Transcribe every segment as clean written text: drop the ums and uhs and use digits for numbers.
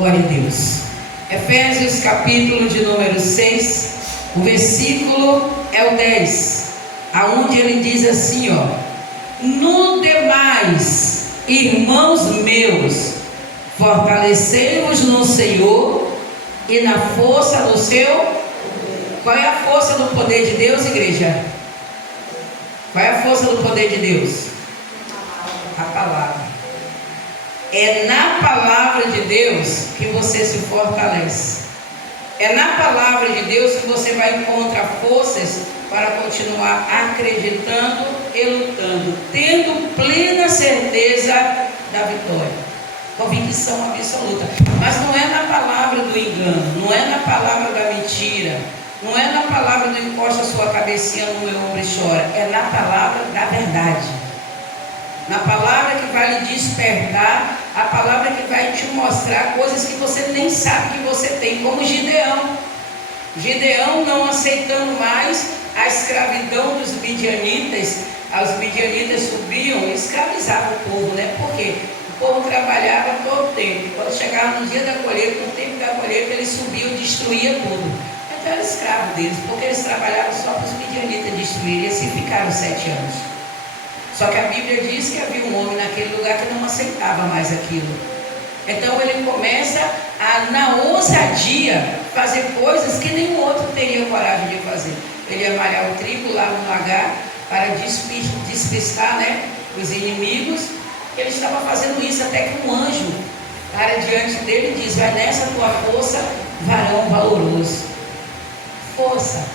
Glória a Deus. Efésios capítulo de número 6, o versículo é o 10, aonde ele diz assim, no demais, irmãos meus, fortalecei-vos no Senhor e na força do seu. Qual é a força do poder de Deus, igreja? Qual é a força do poder de Deus? A palavra. É na palavra de Deus que você se fortalece. É na palavra de Deus que você vai encontrar forças para continuar acreditando e lutando, tendo plena certeza da vitória, convicção absoluta. Mas não é na palavra do engano, não é na palavra da mentira, não é na palavra do encosta a sua cabecinha no meu ombro e chora, é na palavra da verdade, na palavra que vai lhe despertar, a palavra que vai te mostrar coisas que você nem sabe que você tem, como Gideão. Gideão não aceitando mais a escravidão dos midianitas. Os midianitas subiam e escravizavam o povo, né? Porque o povo trabalhava todo o tempo. Quando chegava no dia da colheita, no tempo da colheita, eles subiam e destruíam tudo. Então era escravo deles, porque eles trabalhavam só para os midianitas destruírem, e assim ficaram 7 anos. Só que a Bíblia diz que havia um homem naquele lugar que não aceitava mais aquilo. Então ele começa a, na ousadia, fazer coisas que nenhum outro teria coragem de fazer. Ele ia malhar o trigo lá no lagar para despistar, né, os inimigos. Ele estava fazendo isso até que um anjo para diante dele e diz: vai nessa tua força, varão valoroso. Força,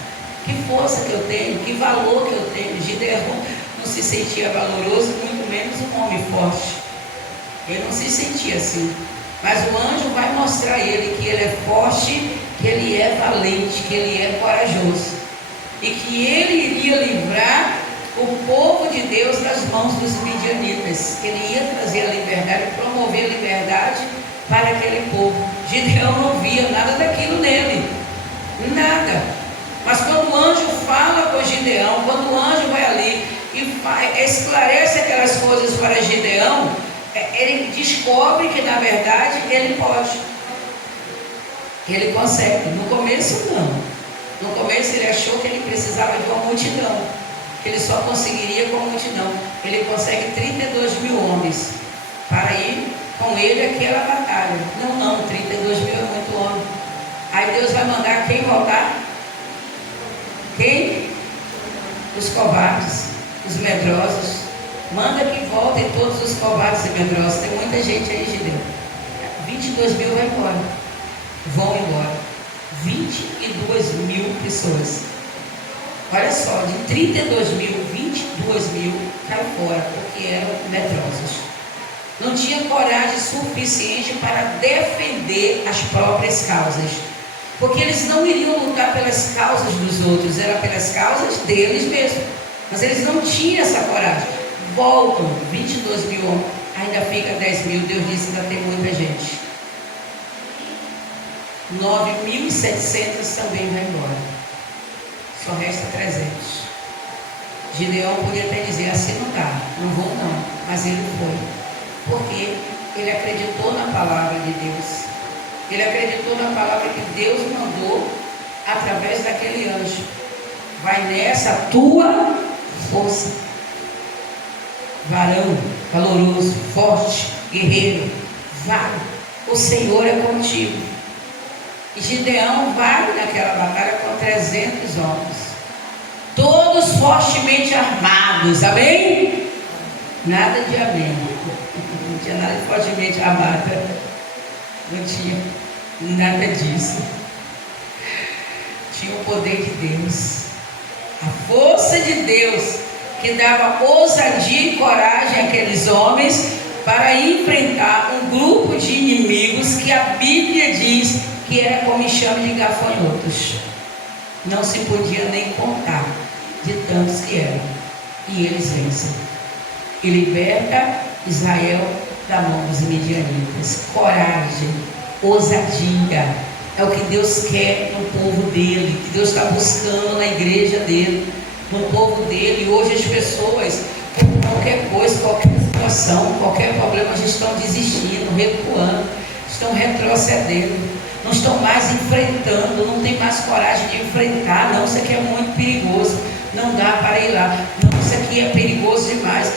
que força que eu tenho, que valor que eu tenho. Gideão não se sentia valoroso, muito menos um homem forte. Ele não se sentia assim. Mas o anjo vai mostrar a ele que ele é forte, que ele é valente, que ele é corajoso. E que ele iria livrar o povo de Deus das mãos dos midianitas. Que ele ia trazer a liberdade, promover a liberdade para aquele povo. Gideão não via nada daquilo nele. Nada. Mas quando o anjo fala com Gideão, quando o anjo vai ali e esclarece aquelas coisas para Gideão, ele descobre que na verdade ele pode, ele consegue. No começo não, no começo ele achou que ele precisava de uma multidão, que ele só conseguiria com a multidão. Ele consegue 32 mil homens para ir com ele àquela batalha. Não, 32 mil é muito homem. Aí Deus vai mandar quem voltar? Quem? Os covardes, os medrosos. Manda que voltem todos os covardes e medrosos. Tem muita gente aí, Gideão. 22 mil vai embora. Vão embora. 22 mil pessoas. Olha só, de 32 mil, 22 mil caíram fora, porque eram medrosos. Não tinha coragem suficiente para defender as próprias causas. Porque eles não iriam lutar pelas causas dos outros, era pelas causas deles mesmos. Mas eles não tinham essa coragem. Voltam 22 mil homens, ainda fica 10 mil. Deus disse que ainda tem muita gente. 9.700 também vai embora. Só resta 300. Gideão podia até dizer: assim não dá, não vou não. Mas ele foi, porque ele acreditou na palavra de Deus. Ele acreditou na palavra que Deus mandou através daquele anjo. Vai nessa tua força, varão valoroso, forte, guerreiro, vai, o Senhor é contigo. E Gideão vai naquela batalha com 300 homens, todos fortemente armados, amém? Nada de amém, não tinha nada de fortemente armado, não tinha nada disso. Tinha o poder de Deus, a força de Deus, que dava ousadia e coragem àqueles homens para enfrentar um grupo de inimigos que a Bíblia diz que era como enxame de gafanhotos. Não se podia nem contar de tantos que eram. E eles vencem e liberta Israel da mão dos midianitas. Coragem, ousadia, é o que Deus quer no povo dele, que Deus está buscando na igreja dele, no povo dele. E hoje as pessoas, por qualquer coisa, qualquer situação, qualquer problema, já estão desistindo, recuando. estão retrocedendo, não estão mais enfrentando, não tem mais coragem de enfrentar. Não, isso aqui é muito perigoso, não dá para ir lá. Não, isso aqui é perigoso demais.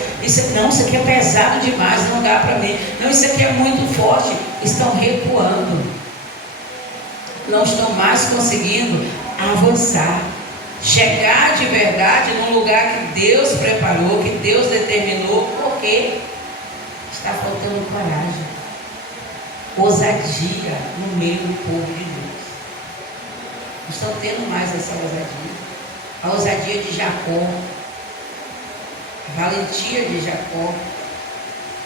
Não, isso aqui é pesado demais, não dá para mim. Não, isso aqui é muito forte. Estão recuando, não estão mais conseguindo avançar, chegar de verdade num lugar que Deus preparou, que Deus determinou, porque está faltando coragem, ousadia no meio do povo de Deus. Não estão tendo mais essa ousadia. A ousadia de Jacó, a valentia de Jacó,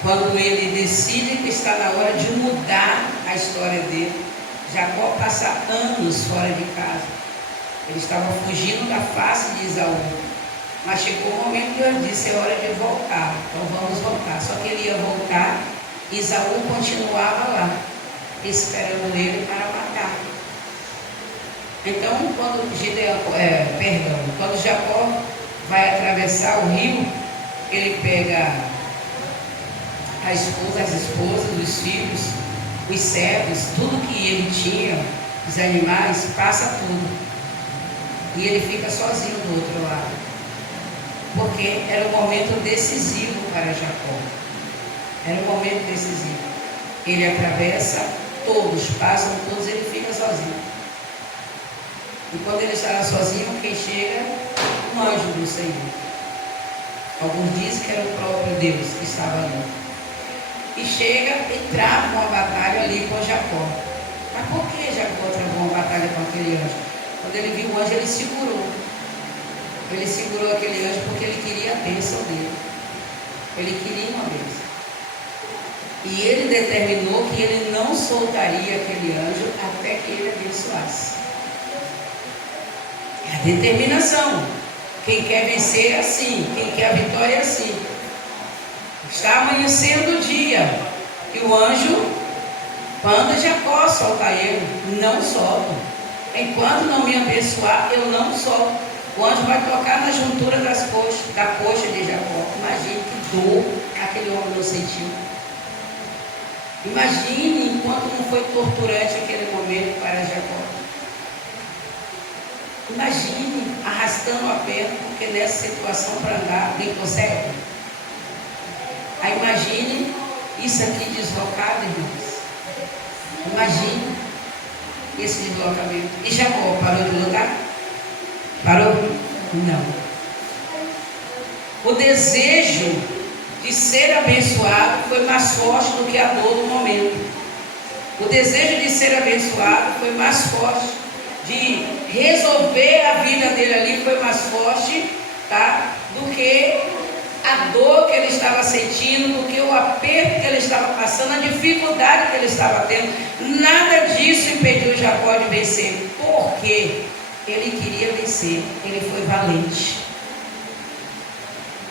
quando ele decide que está na hora de mudar a história dele. Jacó passa anos fora de casa. Ele estava fugindo da face de Esaú. Mas chegou o momento que ele disse: é hora de voltar, então vamos voltar. Só que ele ia voltar, Esaú continuava lá, esperando ele para matar. Então, quando Jacó vai atravessar o rio, ele pega as esposas, os filhos, os servos, tudo que ele tinha, os animais, passa tudo. E ele fica sozinho do outro lado. Porque era um momento decisivo para Jacó. Era um momento decisivo. Ele atravessa, todos passam, todos, ele fica sozinho. E quando ele está sozinho, quem chega? Um anjo do Senhor. Alguns dizem que era o próprio Deus que estava ali. E chega e trava uma batalha ali com Jacó. Mas por que Jacó travou uma batalha com aquele anjo? Quando ele viu o anjo, ele segurou. Ele segurou aquele anjo porque ele queria a bênção dele. Ele queria uma bênção. E ele determinou que ele não soltaria aquele anjo até que ele abençoasse. É a determinação. Quem quer vencer é assim. Quem quer a vitória é assim. Está amanhecendo o dia. E o anjo manda Jacó soltar ele. Não solto. Enquanto não me abençoar, eu não solto. O anjo vai tocar na juntura da coxa de Jacó. Imagine que dor aquele homem não sentiu. Imagine enquanto não foi torturante aquele momento para Jacó. Imagine arrastando a perna, porque nessa situação para andar, nem consegue. Aí imagine isso aqui deslocado, irmãos. Imagine esse deslocamento. E Jacó parou de lutar? Parou? Não. O desejo de ser abençoado foi mais forte do que a dor do momento. O desejo de ser abençoado foi mais forte, de resolver a vida dele ali foi mais forte, tá? Do que a dor que ele estava sentindo, do que o aperto que ele estava passando, a dificuldade que ele estava tendo. Nada disso impediu Jacó de vencer. Por quê? Ele queria vencer, ele foi valente.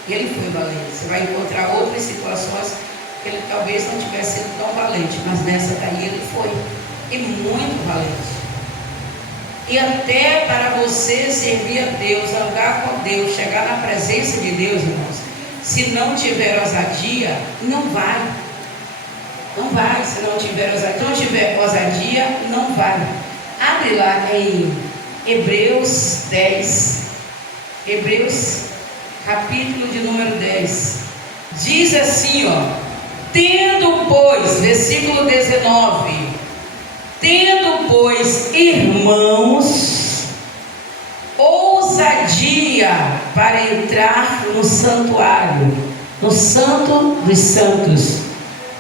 Ele foi valente. Você vai encontrar outras situações que ele talvez não tivesse sido tão valente, mas nessa daí ele foi, e muito valente. E até para você servir a Deus, andar com Deus, chegar na presença de Deus, irmãos, se não tiver ousadia, não vai. Não vai, se não tiver ousadia, não vai. Abre lá em Hebreus 10, Hebreus capítulo de número 10, diz assim, tendo pois, versículo 19, tendo pois, irmãos, ousadia para entrar no santuário, no santo dos santos,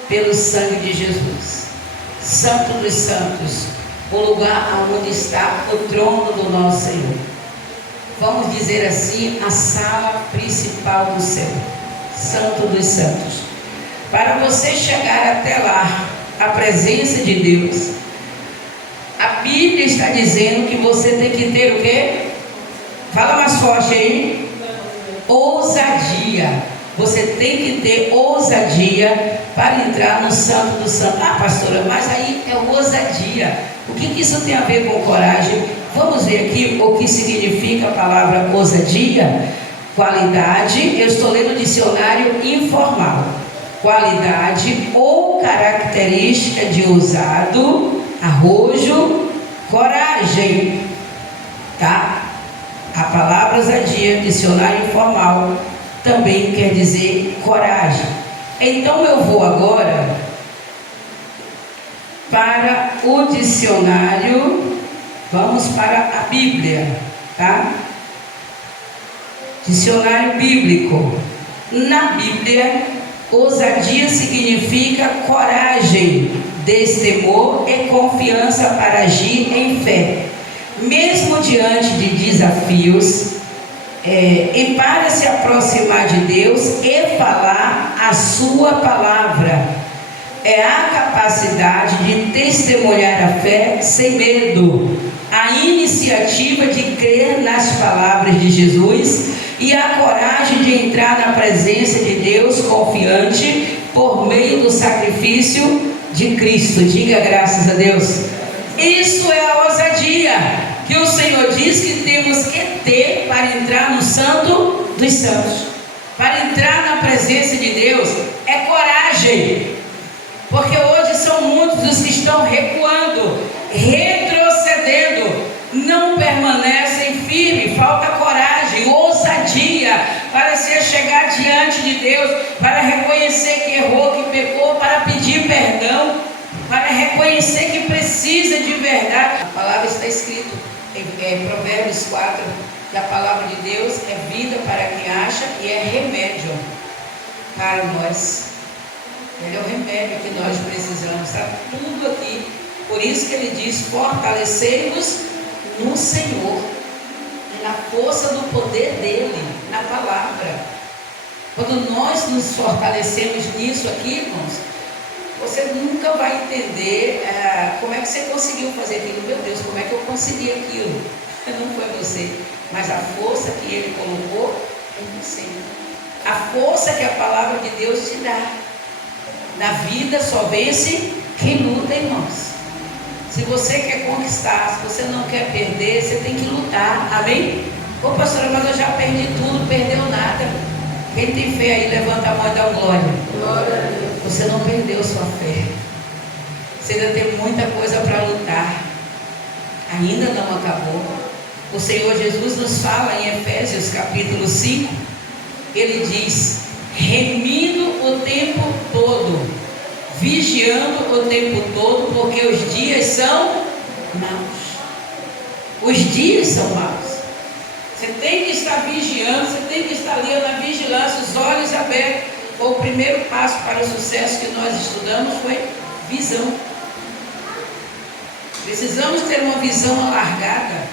pelo sangue de Jesus. Santo dos santos, o lugar onde está o trono do nosso Senhor. Vamos dizer assim, a sala principal do céu, Santo dos Santos. Para você chegar até lá, a presença de Deus, a Bíblia está dizendo que você tem que ter o quê? Fala mais forte aí. Ousadia. Você tem que ter ousadia para entrar no Santo dos Santos. Ah, pastora, mas aí é ousadia. O que isso tem a ver com coragem? Vamos ver aqui o que significa a palavra ousadia. Qualidade, eu estou lendo o dicionário informal. qualidade ou característica de ousado, arrojo, coragem, tá? A palavra ousadia, dicionário informal, também quer dizer coragem. Então eu vou agora para o dicionário, vamos para a Bíblia, tá? Dicionário bíblico. Na Bíblia, ousadia significa coragem, destemor e confiança para agir em fé, mesmo diante de desafios, e para se aproximar de Deus e falar a sua palavra. É a capacidade de testemunhar a fé sem medo, a iniciativa de crer nas palavras de Jesus e a coragem de entrar na presença de Deus confiante por meio do sacrifício de Cristo. Diga graças a Deus. Isso é a ousadia que o Senhor diz que temos que ter para entrar no Santo dos Santos. Para entrar na presença de Deus é coragem. Porque hoje são muitos os que estão recuando, retrocedendo, não permanecem firmes, falta coragem, ousadia para se chegar diante de Deus, para reconhecer que errou, que pecou, para pedir perdão, para reconhecer que precisa de verdade. A palavra está escrita em Provérbios 4, que a palavra de Deus é vida para quem acha e é remédio para nós. Ele é o remédio que nós precisamos, está tudo aqui. Por isso que ele diz: fortalecei-vos no Senhor e na força do poder dele, na palavra. Quando nós nos fortalecemos nisso aqui, irmãos, você nunca vai entender como é que você conseguiu fazer aquilo. Meu Deus, como é que eu consegui aquilo? Não foi você, mas a força que ele colocou em você, a força que a palavra de Deus te dá. Na vida só vence quem luta, irmãos. Se você quer conquistar, se você não quer perder, você tem que lutar, amém? Ô pastora, mas eu já perdi tudo, perdeu nada. Quem tem fé aí, levanta a mão e dá glória. Glória a Deus. Você não perdeu sua fé. Você ainda tem muita coisa para lutar. Ainda não acabou. O Senhor Jesus nos fala em Efésios capítulo 5, ele diz: remindo o tempo todo, vigiando o tempo todo, porque os dias são maus. Os dias são maus. Você tem que estar vigiando, você tem que estar ali na vigilância, os olhos abertos. O primeiro passo para o sucesso que nós estudamos foi visão. Precisamos ter uma visão alargada,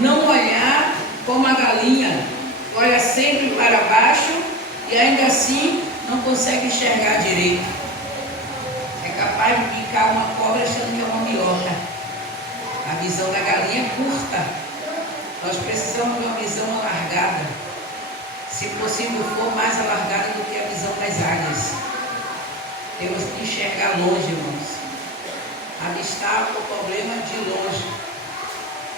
não olhar como a galinha, olha sempre para baixo e ainda assim não consegue enxergar direito. É capaz de picar uma cobra achando que é uma minhoca. A visão da galinha é curta. Nós precisamos de uma visão alargada. Se possível for, mais alargada do que a visão das águias. Temos que enxergar longe, irmãos. Avistar o problema de longe.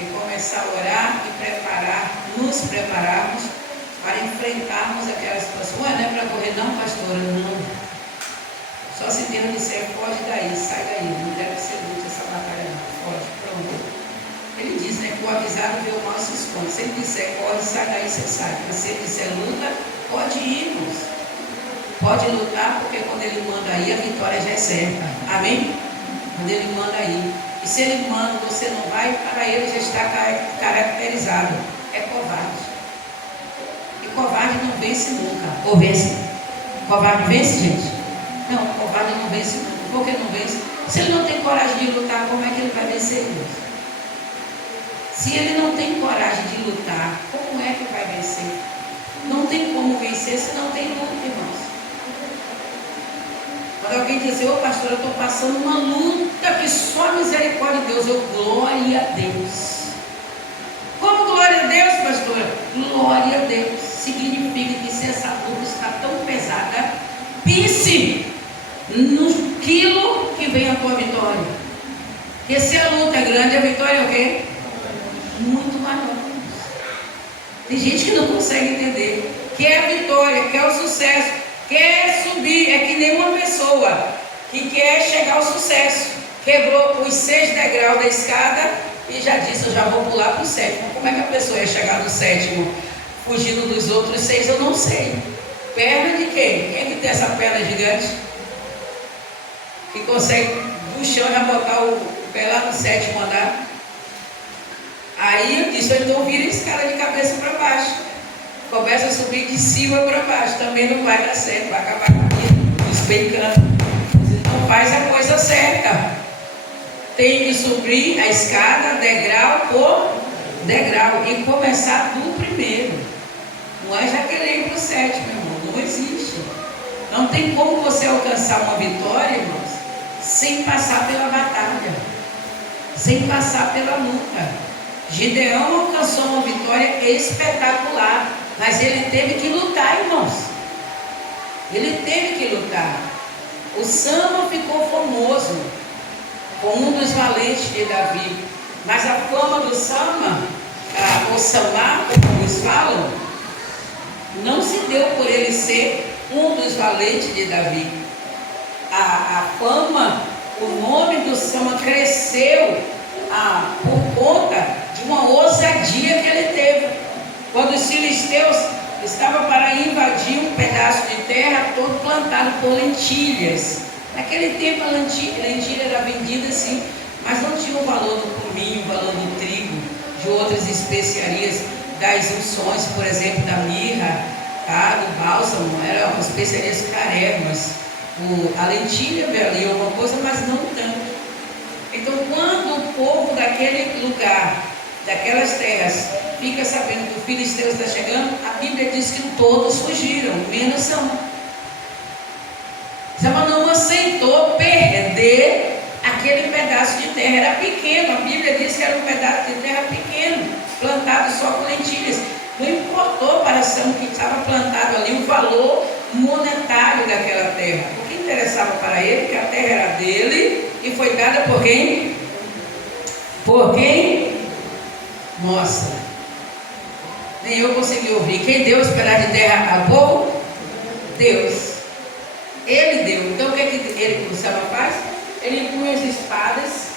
E começar a orar e preparar, nos prepararmos para enfrentarmos aquela situação. Não é para correr, não, pastora, não. Só se Deus disser, foge daí, sai daí. Não quero que você lute essa batalha, não. Foge, pronto. Ele diz, né, que o avisado vê o mal se esconde. Se ele disser, foge, sai daí, você sai. Mas se ele disser, luta, pode ir, irmãos. Pode lutar, porque quando ele manda aí, a vitória já é certa. Amém? Quando ele manda aí. E se ele manda, você não vai, para ele já está caracterizado. É covarde. E covarde não vence nunca. Ou vence? Covarde vence, gente? Não, covarde não vence nunca. Por que não vence? Se ele não tem coragem de lutar, como é que ele vai vencer, Deus? Se ele não tem coragem de lutar, como é que vai vencer? Não tem como vencer se não tem luta, irmãos. Quando alguém diz, ô pastor, eu estou passando uma luta que só a misericórdia de Deus, eu glória a Deus. Como glória a Deus, pastora? Glória a Deus. Significa que se essa luta está tão pesada, pense no quilo que vem a tua vitória. Porque se a luta é grande, a vitória é o quê? Muito maior. Tem gente que não consegue entender. Quer a vitória, quer o sucesso, Quer subir, é que nem uma pessoa que quer chegar ao sucesso. Quebrou os 6 degraus da escada e já disse, eu já vou pular para o 7º. Como é que a pessoa ia chegar no 7º, fugindo dos outros 6? Eu não sei. Perna de quem? Quem que tem essa perna gigante? Que consegue do chão já botar o pé lá no 7º andar? Aí eu disse, então vira a escada de cabeça para baixo. Começa a subir de cima para baixo. Também não vai dar certo, vai acabar despencando. Então faz a coisa certa. Tem que subir a escada degrau por degrau e começar do primeiro. Não é já querer ir para o 7º, meu irmão. Não existe. Não tem como você alcançar uma vitória, irmãos, sem passar pela batalha, sem passar pela luta. Gideão alcançou uma vitória espetacular, mas ele teve que lutar, irmãos. Ele teve que lutar. O Sama ficou famoso como um dos valentes de Davi, mas a fama do Sama, ou Samá, como eles falam, não se deu por ele ser um dos valentes de Davi. A fama, o nome do Sama cresceu por conta de uma ousadia que ele teve. Quando os filisteus estavam para invadir um pedaço de terra todo plantado por lentilhas. Naquele tempo a lentilha era vendida assim, mas não tinha o valor do cominho, o valor do trigo, de outras especiarias, das unções, por exemplo, da mirra, do bálsamo, eram especiarias caremas. A lentilha valia uma coisa, mas não tanto. Então, quando o povo daquele lugar, daquelas terras, fica sabendo que o filisteu está chegando, a Bíblia diz que todos fugiram, menos Sama. Sama não aceitou perder aquele pedaço de terra. Era pequeno, a Bíblia diz que era um pedaço de terra pequeno, plantado só com lentilhas. Não importou para Sama que estava plantado ali o valor monetário daquela terra. O que interessava para ele, que a terra era dele e foi dada por quem? Por quem? Nossa, nem eu consegui ouvir. Quem deu esse pedaço de terra ao povo? Deus. Ele deu. Então o que ele, o Sama faz? Ele punha as espadas.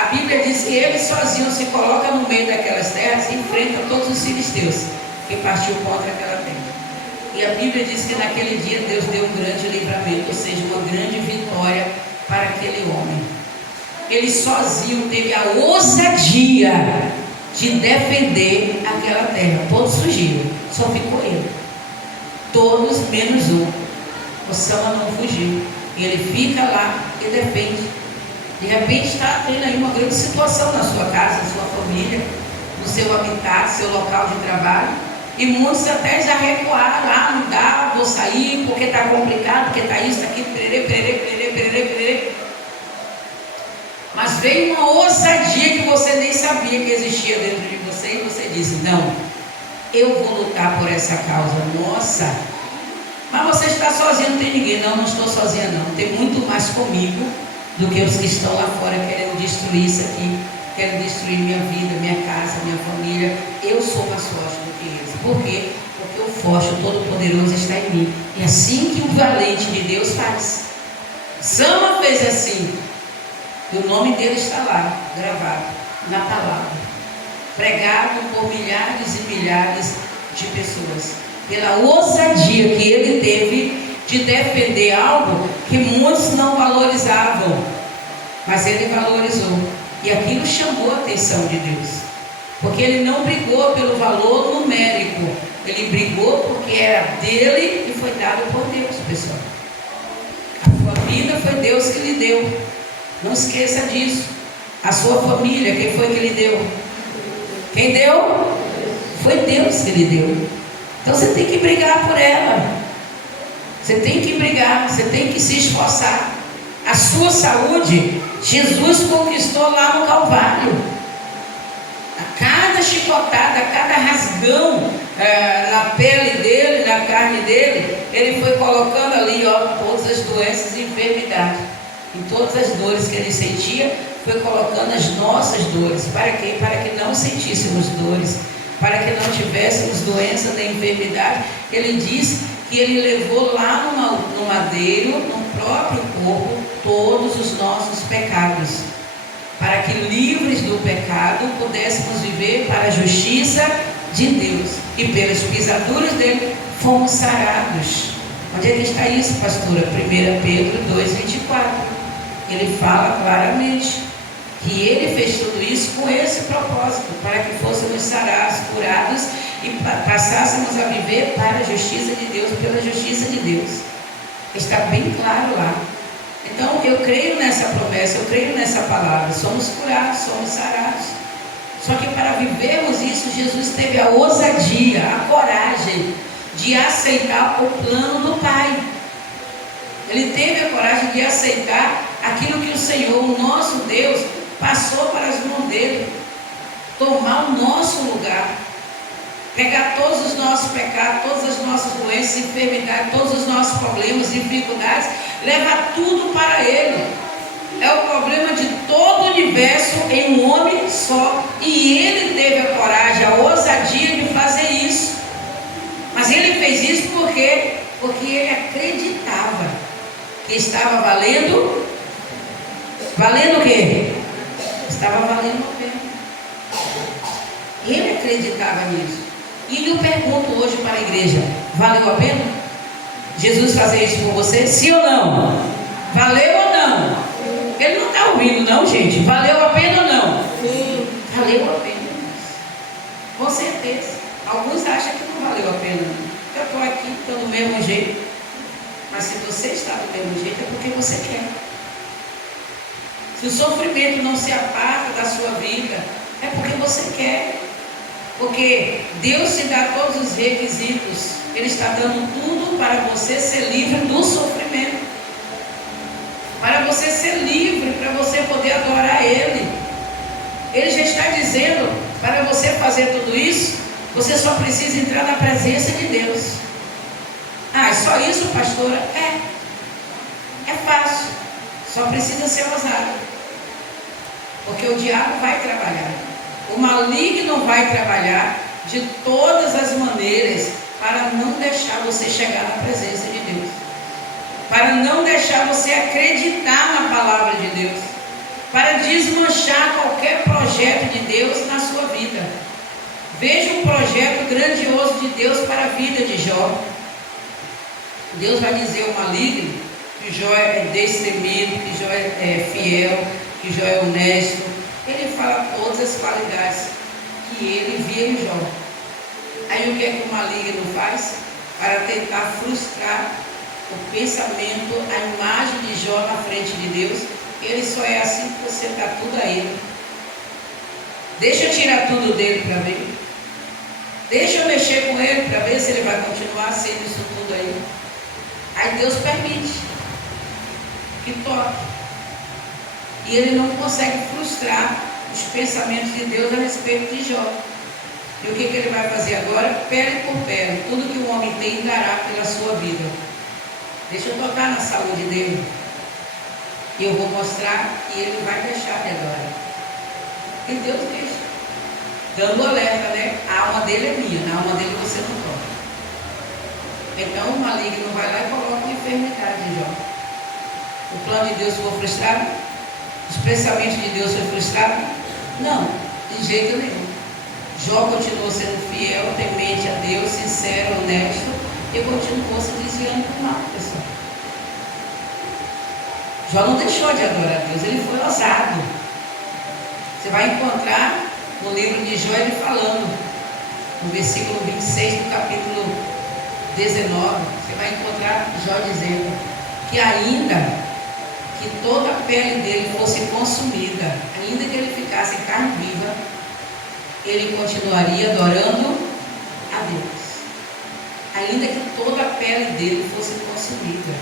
A Bíblia diz que ele sozinho se coloca no meio daquelas terras e enfrenta todos os filisteus que partiu contra aquela terra. E a Bíblia diz que naquele dia Deus deu um grande livramento, ou seja, uma grande vitória para aquele homem. Ele sozinho teve a ousadia de defender aquela terra. Todos fugiram, só ficou ele. Todos menos um. O Sama não fugiu. E ele fica lá e defende. De repente está tendo aí uma grande situação na sua casa, na sua família, no seu habitat, seu local de trabalho. E muitos até já recuaram, não dá, vou sair, porque está complicado, porque está isso, aqui, pererê. Mas veio uma ousadia que você nem sabia que existia dentro de você, e você disse, não, eu vou lutar por essa causa. Nossa, mas você está sozinho, não tem ninguém. Não estou sozinha não, tem muito mais comigo do que os que estão lá fora querendo destruir isso aqui, querendo destruir minha vida, minha casa, minha família. Eu sou mais forte do que eles. Por quê? Porque o forte, o todo-poderoso está em mim. E assim que o valente de Deus faz. Sama fez assim, e o nome dele está lá, gravado na palavra, pregado por milhares e milhares de pessoas, pela ousadia que ele teve de defender algo que muitos não valorizavam, mas ele valorizou, e aquilo chamou a atenção de Deus, porque ele não brigou pelo valor numérico, ele brigou porque era dele e foi dado por Deus, pessoal. A sua vida foi Deus que lhe deu, não esqueça disso. A sua família, quem foi que lhe deu? Quem deu? Foi Deus que lhe deu. Então você tem que brigar por ela. Você tem que brigar, você tem que se esforçar. A sua saúde, Jesus conquistou lá no Calvário. A cada chicotada, a cada rasgão na pele dele, na carne dele, ele foi colocando ali, todas as doenças e enfermidades. Em todas as dores que ele sentia, foi colocando as nossas dores. Para quê? Para que não sentíssemos dores, para que não tivéssemos doença nem enfermidade. Ele diz que Ele levou lá no madeiro, no próprio corpo, todos os nossos pecados, para que livres do pecado pudéssemos viver para a justiça de Deus, e pelas pisaduras dele fomos sarados. Onde é que está isso, pastora? 1 Pedro 2,24. Ele fala claramente que Ele fez tudo isso com esse propósito, para que fôssemos sarados, curados e passássemos a viver para a justiça de Deus, pela justiça de Deus. Está bem claro lá. Então eu creio nessa promessa, eu creio nessa palavra. Somos curados, somos sarados. Só que para vivermos isso, Jesus teve a ousadia, a coragem de aceitar o plano do Pai. Ele teve a coragem de aceitar aquilo que o Senhor, o nosso Deus, passou para as mãos dele. Tomar o nosso lugar. Pegar todos os nossos pecados, todas as nossas doenças, enfermidades, todos os nossos problemas, dificuldades, levar tudo para Ele. É o problema de todo o universo em um homem só. E Ele teve a coragem, a ousadia de fazer isso. Mas Ele fez isso por quê? Porque Ele acreditava que estava valendo. Valendo o quê? Estava valendo a pena. Ele acreditava nisso. E eu pergunto hoje para a igreja: valeu a pena Jesus fazer isso por você? Sim ou não? Valeu ou não? Ele não está ouvindo não, gente. Valeu a pena ou não? Sim. Valeu a pena. Com certeza. Alguns acham que não valeu a pena. Eu estou aqui, estou do mesmo jeito. Mas se você está do mesmo jeito, é porque você quer. Se o sofrimento não se aparta da sua vida, é porque você quer. Porque Deus te dá todos os requisitos. Ele está dando tudo para você ser livre do sofrimento. Para você ser livre, para você poder adorar Ele. Ele já está dizendo, para você fazer tudo isso, você só precisa entrar na presença de Deus. Ah, é só isso, pastora? É fácil. Só precisa ser ousado. Porque o diabo vai trabalhar. O maligno vai trabalhar de todas as maneiras para não deixar você chegar na presença de Deus. Para não deixar você acreditar na palavra de Deus. Para desmanchar qualquer projeto de Deus na sua vida. Veja um projeto grandioso de Deus para a vida de Jó. Deus vai dizer ao maligno que Jó é destemido, que Jó é fiel, que Jó é honesto. Ele fala todas as qualidades que ele via em Jó. Aí o que é que o maligno faz? Para tentar frustrar o pensamento, a imagem de Jó na frente de Deus. Ele só é assim que você dá tudo a ele. Deixa eu tirar tudo dele para ver. Deixa eu mexer com ele para ver se ele vai continuar sendo isso tudo aí. Aí Deus permite que toque. E ele não consegue frustrar os pensamentos de Deus a respeito de Jó. E o que ele vai fazer agora? Pele por pele. Tudo que o homem tem dará pela sua vida. Deixa eu tocar na saúde dele. E eu vou mostrar que ele vai deixar de adorar. E Deus deixa. Dando alerta, né? A alma dele é minha, na alma dele você não toca. Então o maligno vai lá e coloca uma enfermidade em Jó. O plano de Deus foi frustrado? Os pensamentos de Deus foram frustrados? Não, de jeito nenhum. Jó continuou sendo fiel, temente a Deus, sincero, honesto, e continuou se desviando do mal, pessoal. Jó não deixou de adorar a Deus, ele foi ousado. Você vai encontrar no livro de Jó ele falando, no versículo 26 do capítulo 19, você vai encontrar Jó dizendo que ainda que toda a pele dele fosse consumida, ainda que ele ficasse em carne viva, ele continuaria adorando a Deus. Ainda que toda a pele dele fosse consumida,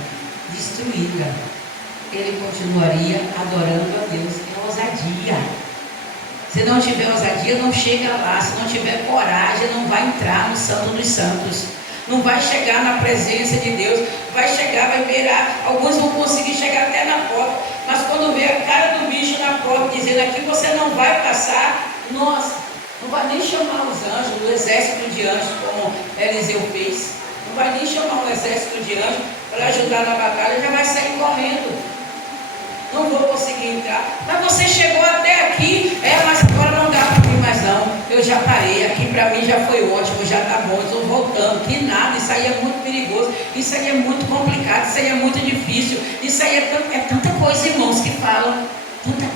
destruída, ele continuaria adorando a Deus. É ousadia. Se não tiver ousadia, não chega lá. Se não tiver coragem, não vai entrar no Santo dos Santos. Não vai chegar na presença de Deus. Vai chegar, vai beirar. Alguns vão conseguir chegar até na porta. Mas quando vê a cara do bicho na porta, dizendo aqui você não vai passar, nossa, não vai nem chamar os anjos, o exército de anjos, como Eliseu fez. Não vai nem chamar um exército de anjos para ajudar na batalha, já vai sair correndo. Não vou conseguir entrar. Mas você chegou até aqui, mas agora não dá para mim mais não. Eu já parei, aqui para mim já foi ótimo, já está bom, estou voltando. Que nada, isso aí é muito perigoso, isso aí é muito complicado, isso aí é muito difícil, isso aí é tanta coisa, irmãos, que falam, tanta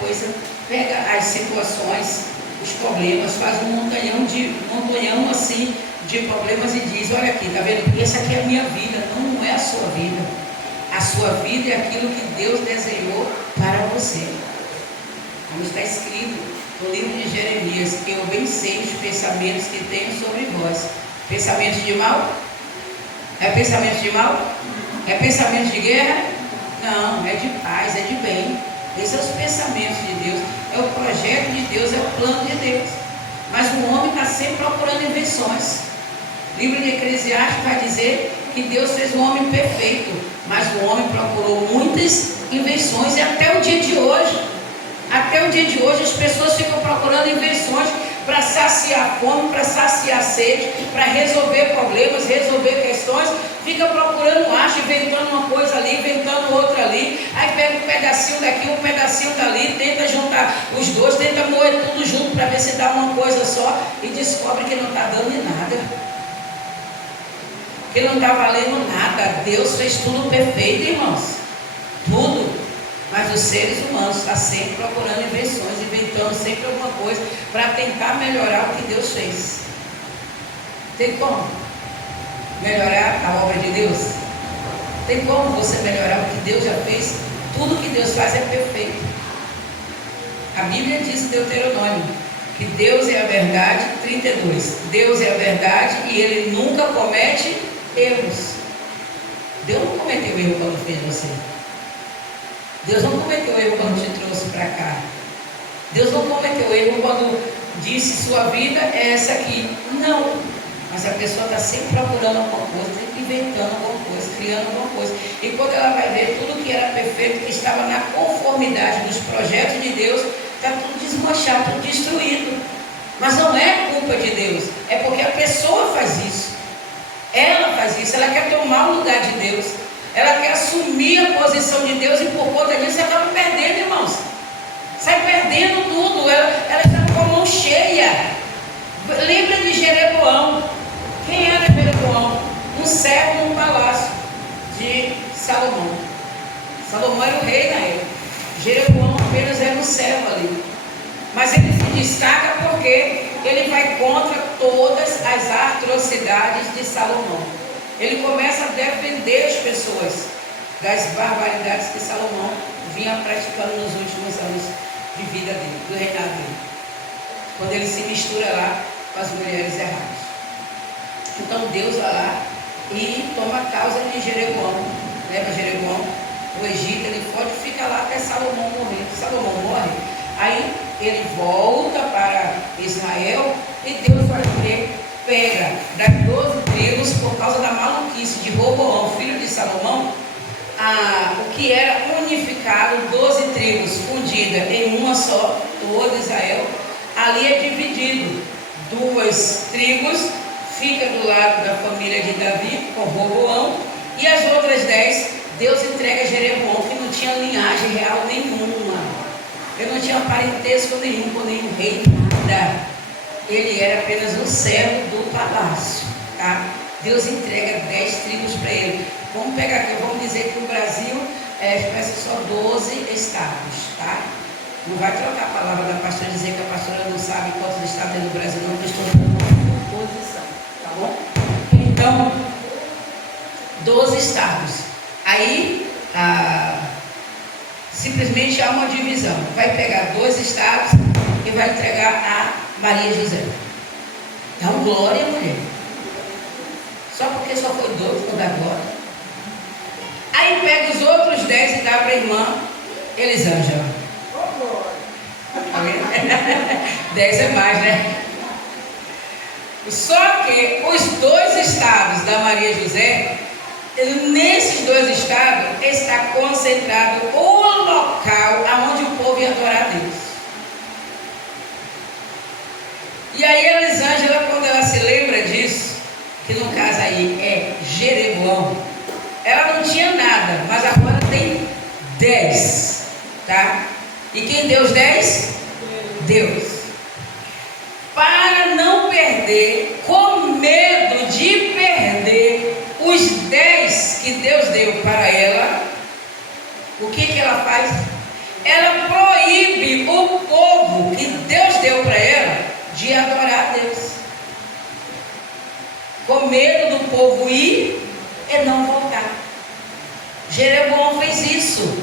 coisa. Pega as situações, os problemas, faz um montanhão assim de problemas e diz, olha aqui, tá vendo? Essa aqui é a minha vida, não é a sua vida. A sua vida é aquilo que Deus desenhou para você. Como está escrito no livro de Jeremias, eu bem sei os pensamentos que tenho sobre vós. Pensamentos de mal? É pensamento de mal? É pensamento de guerra? Não, é de paz, é de bem. Esses são os pensamentos de Deus. É o projeto de Deus, é o plano de Deus. Mas o homem está sempre procurando invenções. O livro de Eclesiastes vai dizer que Deus fez o homem perfeito, mas o homem procurou muitas invenções, e até o dia de hoje as pessoas ficam procurando invenções para saciar a fome, para saciar a sede, para resolver problemas, resolver questões, fica procurando, acha, inventando uma coisa ali, inventando outra ali, aí pega um pedacinho daqui, um pedacinho dali, tenta juntar os dois, tenta moer tudo junto para ver se dá uma coisa só, e descobre que não está dando em nada. Que não está valendo nada. Deus fez tudo perfeito, irmãos. Tudo. Mas os seres humanos estão sempre procurando invenções, inventando sempre alguma coisa para tentar melhorar o que Deus fez. Tem como melhorar a obra de Deus? Tem como você melhorar o que Deus já fez? Tudo que Deus faz é perfeito. A Bíblia diz em Deuteronômio que Deus é a verdade, 32. Deus é a verdade e Ele nunca comete erros. Deus não cometeu erro quando fez você. Deus não cometeu erro quando te trouxe para cá. Deus não cometeu erro quando disse sua vida é essa aqui. Não. Mas a pessoa está sempre procurando alguma coisa, sempre inventando alguma coisa, criando alguma coisa. E quando ela vai ver tudo que era perfeito, que estava na conformidade dos projetos de Deus, está tudo desmanchado, tudo destruído. Mas não é culpa de Deus, é porque a pessoa faz isso. Ela faz isso, ela quer tomar o lugar de Deus, ela quer assumir a posição de Deus, e por conta disso ela acaba perdendo, irmãos. Sai perdendo tudo, ela está com a mão cheia. Lembra de Jeroboão? Quem era Jeroboão? Um servo no palácio de Salomão. Salomão era o rei na época. Jeroboão apenas era um servo ali. Mas ele se destaca porque ele vai contra todas as atrocidades de Salomão. Ele começa a defender as pessoas das barbaridades que Salomão vinha praticando nos últimos anos de vida dele, do reinado dele. Quando ele se mistura lá com as mulheres erradas. Então Deus vai lá e toma a causa de Jeroboão. Leva Jeroboão o Egito, ele pode ficar lá até Salomão morrer. Salomão morre, aí ele volta para Israel e Deus vai pega das 12 tribos, por causa da maluquice de Roboão, filho de Salomão, o que era unificado, 12 tribos fundidas em uma só, todo Israel, ali é dividido. 2 tribos fica do lado da família de Davi, com Roboão, e as outras 10, Deus entrega a Jeroboão, que não tinha linhagem real nenhuma. Ele não tinha parentesco nenhum com nenhum rei, nada. Ele era apenas um servo do palácio, tá? Deus entrega 10 tribos para ele. Vamos pegar aqui, vamos dizer que o Brasil vai ser só 12 estados, tá? Não vai trocar a palavra da pastora, dizer que a pastora não sabe quantos estados tem no Brasil, não, que estou dando uma posição, tá bom? Então, 12 estados. Aí, simplesmente há uma divisão. Vai pegar 2 estados e vai entregar a Maria José. Dá uma glória, mulher. Só porque só foi 2, não dá glória. Aí pega os outros 10 e dá para a irmã Elisângela. Tá vendo? 10 é mais, né? Só que os 2 estados da Maria José, nesses 2 estados está concentrado o local onde o povo ia adorar a Deus. E aí a Elisângela, quando ela se lembra disso, que no caso aí é Jeroboão, ela não tinha nada, mas agora tem 10, tá? E quem deu os 10? Deus. Para não perder, com medo de perder os 10 que Deus deu para ela, o que ela faz? Ela proíbe o povo que Deus deu para ela de adorar a Deus. Com medo do povo ir e não voltar. Jeroboão fez isso.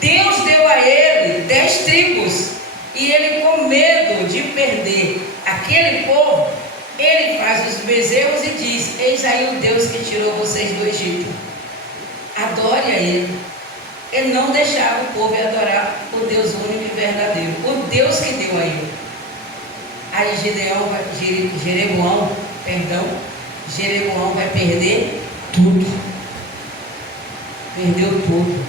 Deus deu a ele 10 tribos. E ele, com medo de perder aquele povo, ele faz os bezerros e diz: eis aí o Deus que tirou vocês do Egito. Adore a ele. Ele não deixava o povo adorar o Deus único e verdadeiro, o Deus que deu a ele. Aí Jeroboão vai perder tudo. Perdeu tudo.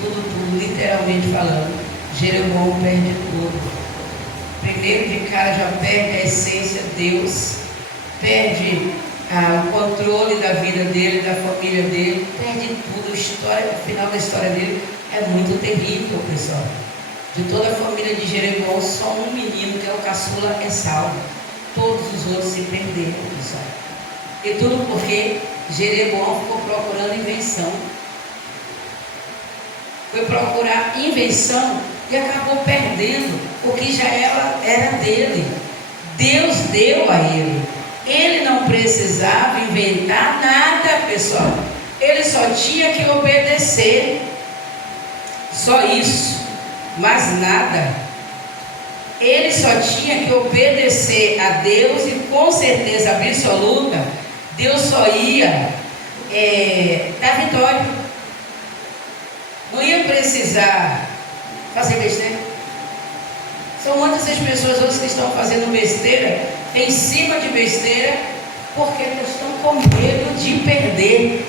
Tudo, literalmente falando. Jeroboão perde tudo. Primeiro de cara já perde a essência de Deus, perde o controle da vida dele, da família dele, perde tudo. O final da história dele é muito terrível, pessoal. De toda a família de Jeroboão, só um menino, que é o caçula, é salvo. Todos os outros se perderam, pessoal. E tudo porque Jeroboão ficou procurando invenção. Foi procurar invenção e acabou perdendo o que já era dele. Deus deu a ele. Ele não precisava inventar nada, pessoal. Ele só tinha que obedecer. Só isso. Mas nada. Ele só tinha que obedecer a Deus e com certeza absoluta, Deus só ia dar vitória. Não ia precisar fazer besteira. São muitas as pessoas hoje que estão fazendo besteira, em cima de besteira, porque elas estão com medo de perder.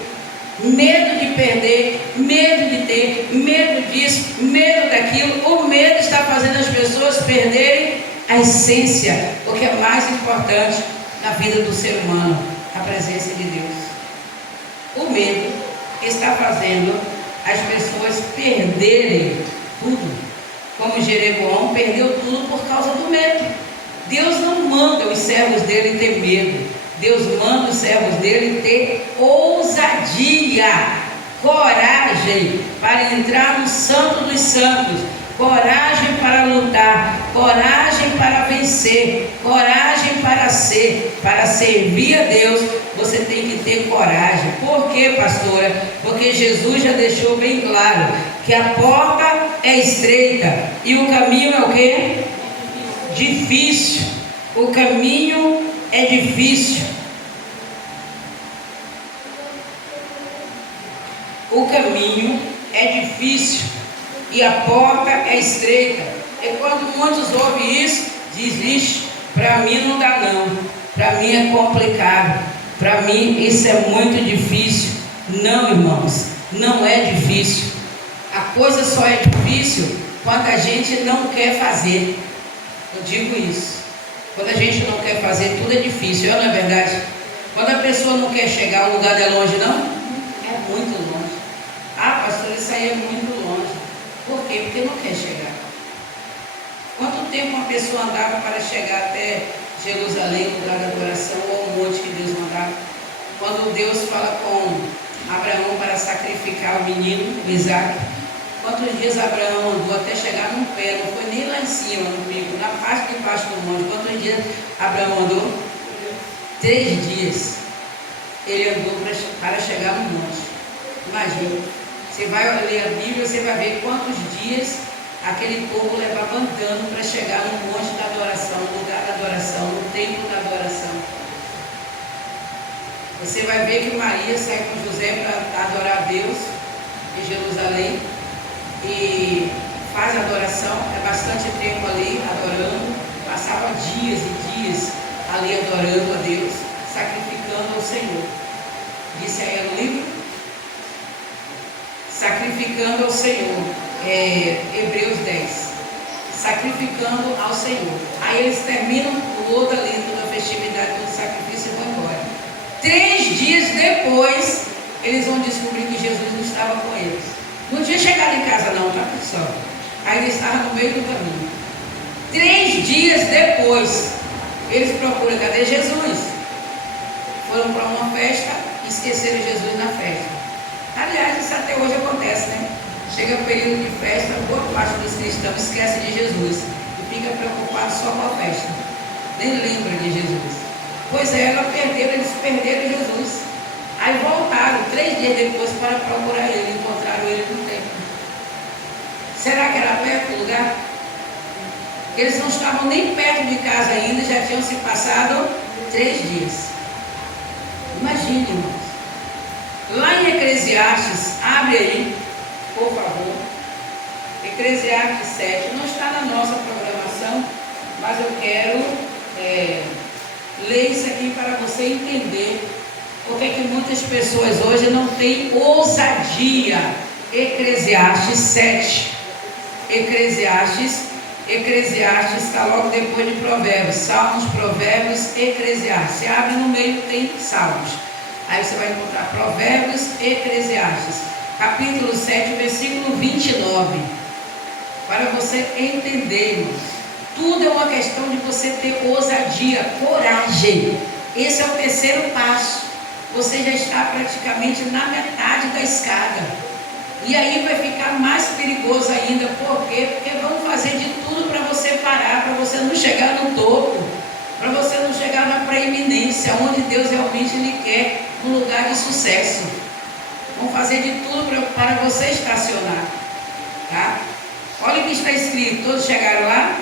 Medo de perder, medo de ter, medo disso, medo daquilo. O medo está fazendo as pessoas perderem a essência, o que é mais importante na vida do ser humano, a presença de Deus. O medo está fazendo as pessoas perderem tudo. Como Jeroboão perdeu tudo por causa do medo. Deus não manda os servos dele ter medo. Deus manda os servos dele ter ousadia, coragem para entrar no Santo dos Santos, coragem para lutar, coragem para vencer, coragem para servir a Deus. Você tem que ter coragem. Por quê, pastora? Porque Jesus já deixou bem claro que a porta é estreita e o caminho é o quê? Difícil. O caminho é difícil. O caminho é difícil e a porta é estreita. E quando muitos ouvem isso, diz: vixe, para mim não dá não, para mim é complicado, para mim isso é muito difícil. Não, irmãos, não é difícil. A coisa só é difícil quando a gente não quer fazer. Eu digo isso. Quando a gente não quer fazer, tudo é difícil, não é verdade? Quando a pessoa não quer chegar, o lugar é longe, não? É muito longe. Ah, pastor, isso aí é muito longe. Por quê? Porque não quer chegar. Quanto tempo uma pessoa andava para chegar até Jerusalém, o lugar da adoração, ou o monte que Deus mandava? Quando Deus fala com Abraão para sacrificar o menino, o Isaac, quantos dias Abraão andou até chegar num pé? Não foi nem lá em cima, no pico, na parte de baixo do monte. Quantos dias Abraão andou? 3 dias. Ele andou para chegar no monte. Imagina, você vai ler a Bíblia, você vai ver quantos dias aquele povo levava andando para chegar no monte da adoração, no lugar da adoração, no templo da adoração. Você vai ver que Maria sai com José para adorar a Deus em Jerusalém e faz a adoração, é bastante tempo ali adorando, passava dias e dias ali adorando a Deus, sacrificando ao Senhor. Disse aí no livro? Sacrificando ao Senhor, Hebreus 10, sacrificando ao Senhor. Aí eles terminam o outro ali, toda a festividade do sacrifício, e 3 dias depois, eles vão descobrir que Jesus não estava com eles. Não tinha chegado em casa não, tá pessoal? Ainda estava no meio do caminho. 3 dias depois, eles procuram, cadê Jesus? Foram para uma festa e esqueceram Jesus na festa. Aliás, isso até hoje acontece, né? Chega o período de festa, boa parte dos cristãos esquece de Jesus e fica preocupado só com a festa. Nem lembra de Jesus. Pois é, eles perderam Jesus. Aí voltaram 3 dias depois para procurar ele, encontraram ele no templo. Será que era perto do lugar? Eles não estavam nem perto de casa ainda, já tinham se passado 3 dias. Imagine, irmãos. Lá em Eclesiastes, abre aí, por favor. Eclesiastes 7, não está na nossa programação, mas eu quero ler isso aqui para você entender porque que muitas pessoas hoje não têm ousadia. Eclesiastes 7. Eclesiastes está logo depois de Provérbios. Salmos, Provérbios, Eclesiastes. Você abre no meio, tem Salmos. Aí você vai encontrar Provérbios, Eclesiastes. Capítulo 7, versículo 29. Para você entender, irmãos. Tudo é uma questão de você ter ousadia, coragem. Esse é o terceiro passo. Você já está praticamente na metade da escada. E aí vai ficar mais perigoso ainda. Por quê? Porque vão fazer de tudo para você parar, para você não chegar no topo, para você não chegar na preeminência, onde Deus realmente lhe quer, no lugar de sucesso. Vão fazer de tudo para você estacionar. Tá? Olha o que está escrito. Todos chegaram lá?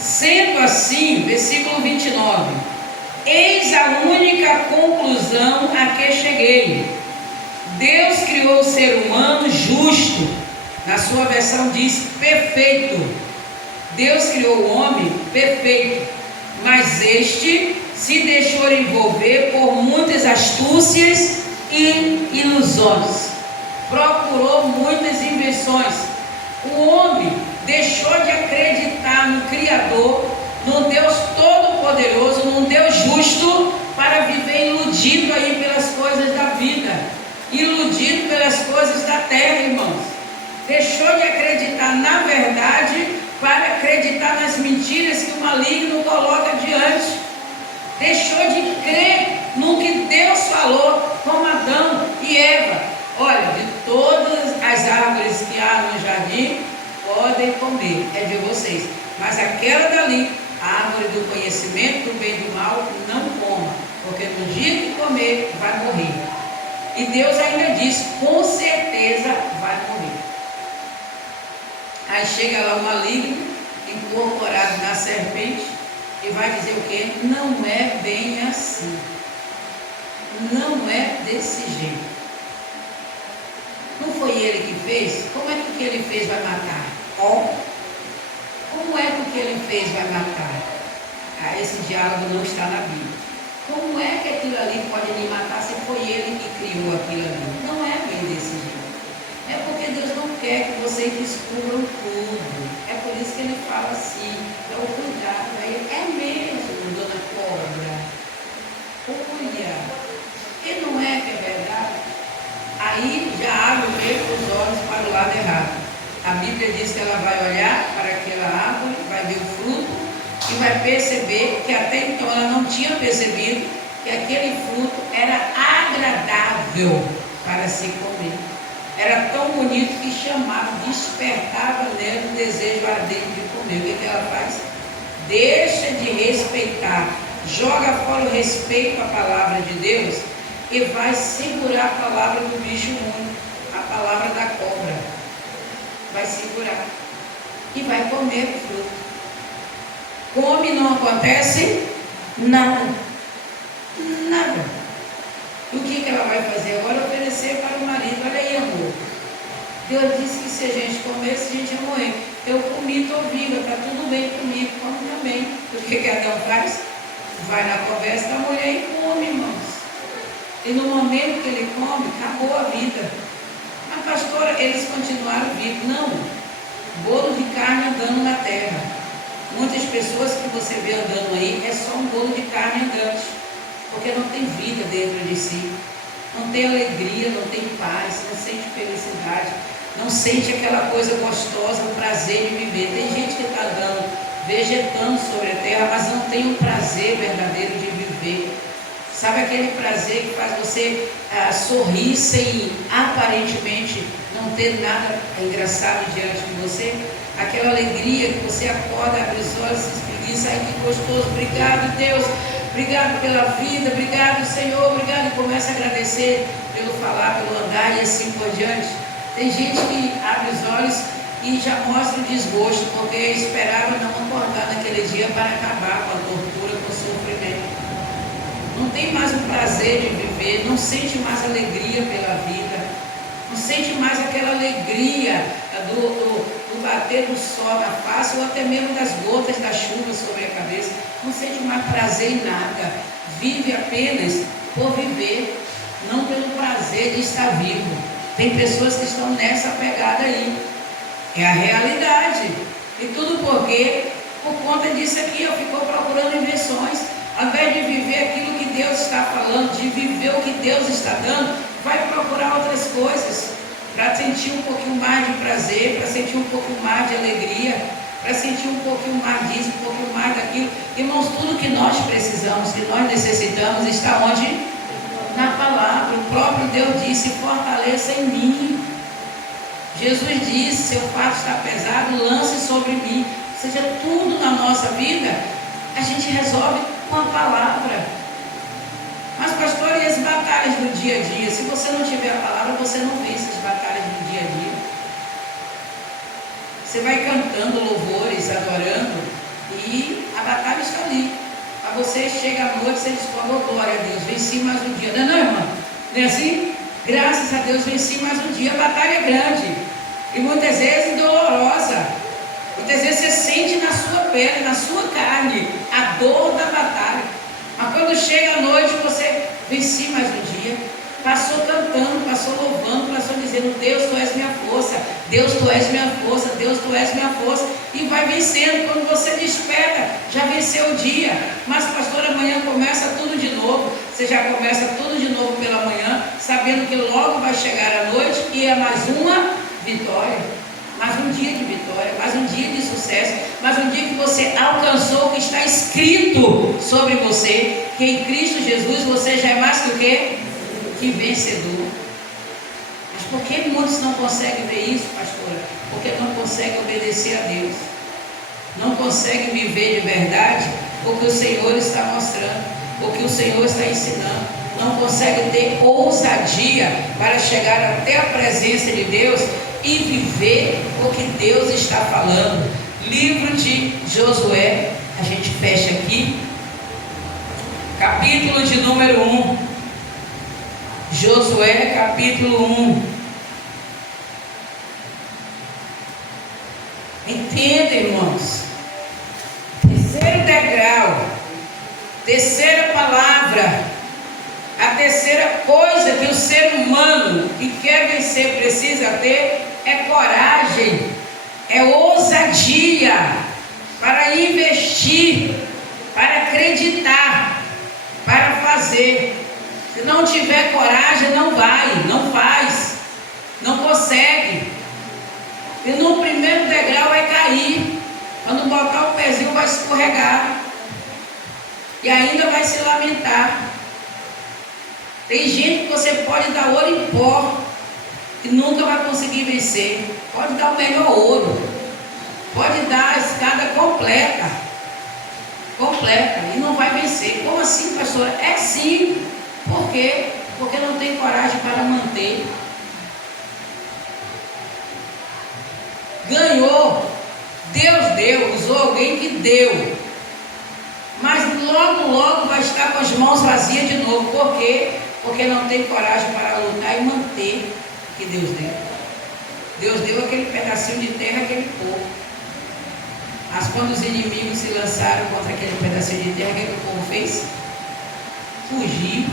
Sendo assim, versículo 29. Eis a única conclusão a que cheguei. Deus criou o ser humano justo. Na sua versão diz perfeito. Deus criou o homem perfeito. Mas este se deixou envolver por muitas astúcias e ilusões. Procurou muitas invenções. O homem deixou de acreditar no Criador, no Deus Todo-Poderoso, num Deus justo, para viver iludido aí pelas coisas da vida, iludido pelas coisas da terra, irmãos. Deixou de acreditar na verdade para acreditar nas mentiras que o maligno coloca diante. Deixou de crer no que Deus falou, como Adão e Eva. Olha, de todas as árvores que há no jardim, podem comer, é de vocês. Mas aquela dali, a árvore do conhecimento do bem e do mal, não coma, porque no dia que comer, vai morrer. E Deus ainda diz, com certeza vai morrer. Aí chega lá o maligno, incorporado na serpente, e vai dizer o quê? Não é bem assim. Não é desse jeito. Não foi ele que fez? Como é que o que ele fez vai matar? Como é que o que ele fez vai matar? Esse diálogo não está na Bíblia. Como é que aquilo ali pode lhe matar se foi ele que criou aquilo ali? Não é bem desse jeito. É porque Deus não quer que vocês descubram tudo. É por isso que ele fala assim. Então, cuidado. Aí, é mesmo, dona Cobra. Olha. E não é que é verdade? Aí já abre mesmo os olhos para o lado errado. A Bíblia diz que ela vai olhar para aquela árvore, vai ver o fruto e vai perceber que até então ela não tinha percebido que aquele fruto era agradável para se comer. Era tão bonito que chamava, despertava nela o desejo ardente de comer. O que ela faz? Deixa de respeitar, joga fora o respeito à palavra de Deus e vai segurar a palavra do bicho único, a palavra da cobra. Vai segurar e vai comer o fruto. Come, não acontece nada. Nada. O que ela vai fazer agora? Oferecer para o marido. Olha aí, amor. Deus disse que se a gente comesse, a gente ia morrer. Eu comi, estou viva, está tudo bem comigo, come também. O que Adão faz? Vai na conversa da mulher e come, irmãos. E no momento que ele come, acabou a vida. A pastora, eles continuaram vivos. Não. Bolo de carne andando na terra. Muitas pessoas que você vê andando aí, é só um bolo de carne andante. porque não tem vida dentro de si, não tem alegria, não tem paz, não sente felicidade, não sente aquela coisa gostosa, o prazer de viver. Tem gente que está andando, vegetando sobre a terra, mas não tem o prazer verdadeiro de viver. Sabe aquele prazer que faz você sorrir sem aparentemente não ter nada engraçado diante de você? Aquela alegria que você acorda, abre os olhos, se espreguiça, ai que gostoso, obrigado Deus, obrigado pela vida, obrigado Senhor, obrigado, e começa a agradecer pelo falar, pelo andar e assim por diante. Tem gente que abre os olhos e já mostra o desgosto, porque esperava não acordar naquele dia para acabar com a tortura, com o sofrimento. Não tem mais o prazer de viver, não sente mais alegria pela vida, não sente mais aquela alegria do bater do sol na face, ou até mesmo das gotas da chuva sobre a cabeça. Não sente mais prazer em nada, vive apenas por viver, não pelo prazer de estar vivo. Tem pessoas que estão nessa pegada aí, é a realidade. E tudo por conta disso aqui, ficou procurando invenções. Ao invés de viver aquilo que Deus está falando, de viver o que Deus está dando, vai procurar outras coisas, para sentir um pouquinho mais de prazer, para sentir um pouquinho mais de alegria, para sentir um pouquinho mais disso, um pouquinho mais daquilo. Irmãos, tudo que nós precisamos, que nós necessitamos, está onde? Na palavra. O próprio Deus disse: fortaleça em mim. Jesus disse: seu fardo está pesado, lance sobre mim. Ou seja, tudo na nossa vida a gente resolve com a palavra. Mas pastor, e as batalhas do dia a dia? Se você não tiver a palavra, você não vence as batalhas do dia a dia. Você vai cantando louvores, adorando, e a batalha está ali. Mas você chega à noite, você descobre: oh, glória a Deus, venci mais um dia. Não, irmão? Não é assim? Graças a Deus, venci mais um dia. A batalha é grande e muitas vezes dolorosa. Muitas vezes você sente na sua pele, na sua carne, a dor da batalha. Mas quando chega a noite, você venci mais um dia. Passou cantando, passou louvando, passou dizendo: Deus, Tu és minha força. Deus, Tu és minha força. Deus, Tu és minha força. E vai vencendo. Quando você desperta, já venceu o dia. Mas pastor, amanhã começa tudo de novo. Você já começa tudo de novo pela manhã, sabendo que logo vai chegar a noite e é mais uma vitória. Mais um dia de vitória, mais um dia de sucesso, mais um dia que você alcançou o que está escrito sobre você, que em Cristo Jesus você já é mais que o quê? Que vencedor. Mas por que muitos não conseguem ver isso, pastora? Porque não conseguem obedecer a Deus, não conseguem viver de verdade o que o Senhor está mostrando, o que o Senhor está ensinando, não conseguem ter ousadia para chegar até a presença de Deus e viver o que Deus está falando. Livro de Josué, a gente fecha aqui, capítulo de número 1. Josué, capítulo 1. Entenda, irmãos, terceiro degrau, terceira palavra, a terceira coisa que o ser humano que quer vencer precisa ter é coragem, é ousadia para investir, para acreditar, para fazer. Se não tiver coragem, não vai, não faz, não consegue. E no primeiro degrau vai cair. Quando botar o pezinho vai escorregar. E ainda vai se lamentar. Tem gente que você pode dar ouro em pó e nunca vai conseguir vencer. Pode dar o melhor ouro, pode dar a escada completa, e não vai vencer. Como assim, pastora? É sim. Por quê? Porque não tem coragem para manter. Ganhou, Deus deu, usou alguém que deu, mas logo vai estar com as mãos vazias de novo. Por quê? Porque não tem coragem para lutar e manter o que Deus deu. Deus deu aquele pedacinho de terra, aquele povo. Mas quando os inimigos se lançaram contra aquele pedacinho de terra, o que o povo fez? Fugiu.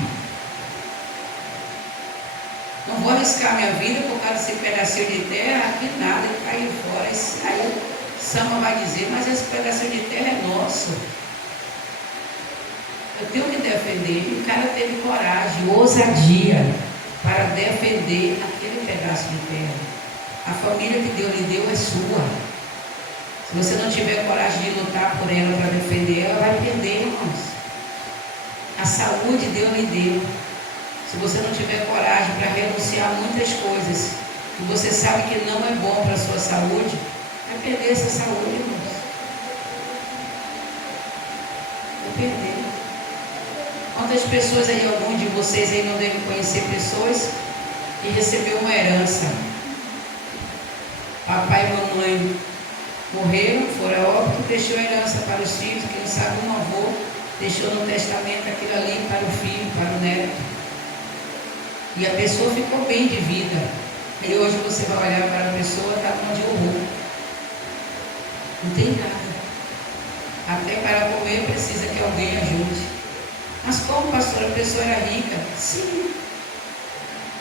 Não vou arriscar minha vida por causa desse pedacinho de terra, aqui nada, ele caiu fora. Aí Sama vai dizer: mas esse pedacinho de terra é nosso. Eu tenho que defender defender. E o cara teve coragem, ousadia para defender aquele pedaço de terra. A família que Deus lhe deu é sua. Se você não tiver coragem de lutar por ela, para defender ela, vai perder, irmãos. A saúde Deus lhe deu. Se você não tiver coragem para renunciar a muitas coisas que você sabe que não é bom para a sua saúde, vai perder essa saúde, irmãos. Vai perder. Quantas pessoas aí, alguns de vocês aí não devem conhecer pessoas que recebeu uma herança. Papai e mamãe morreram, foram a óbito, deixou a herança para os filhos, quem sabe um avô deixou no testamento aquilo ali para o filho, para o neto. E a pessoa ficou bem de vida. E hoje você vai olhar para a pessoa, está com de horror. Não tem nada. Até para comer precisa que alguém ajude. Mas como, pastor, a pessoa era rica? Sim.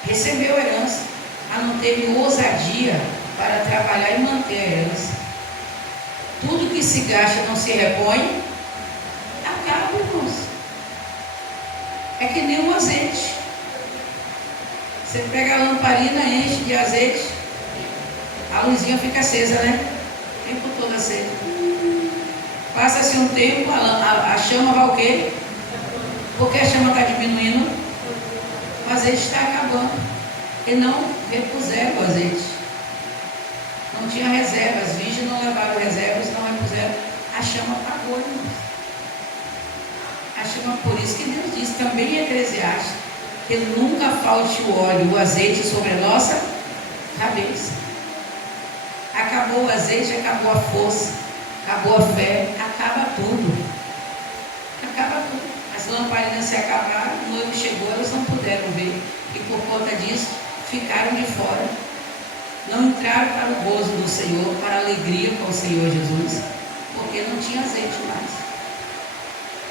Recebeu a herança, mas não teve ousadia para trabalhar e manter a herança. Tudo que se gasta não se repõe, acaba, irmãos. É que nem um azeite. Você pega a lamparina, enche de azeite, a luzinha fica acesa, né? O tempo todo acesa. Passa-se um tempo, a chama vai o quê? Porque a chama está diminuindo, o azeite está acabando. E não repuseram o azeite. Não tinha reservas, virgens não levaram reservas, não repuseram. A chama apagou, irmãos. A chama, por isso que Deus diz também em Eclesiastes, que nunca falte o óleo, o azeite sobre a nossa cabeça. Acabou o azeite, acabou a força, acabou a fé, acaba tudo. Acaba tudo. As lamparinas se acabaram, o noivo chegou, elas não puderam ver. E por conta disso, ficaram de fora. Não entraram para o gozo do Senhor, para a alegria com o Senhor Jesus, porque não tinha azeite mais.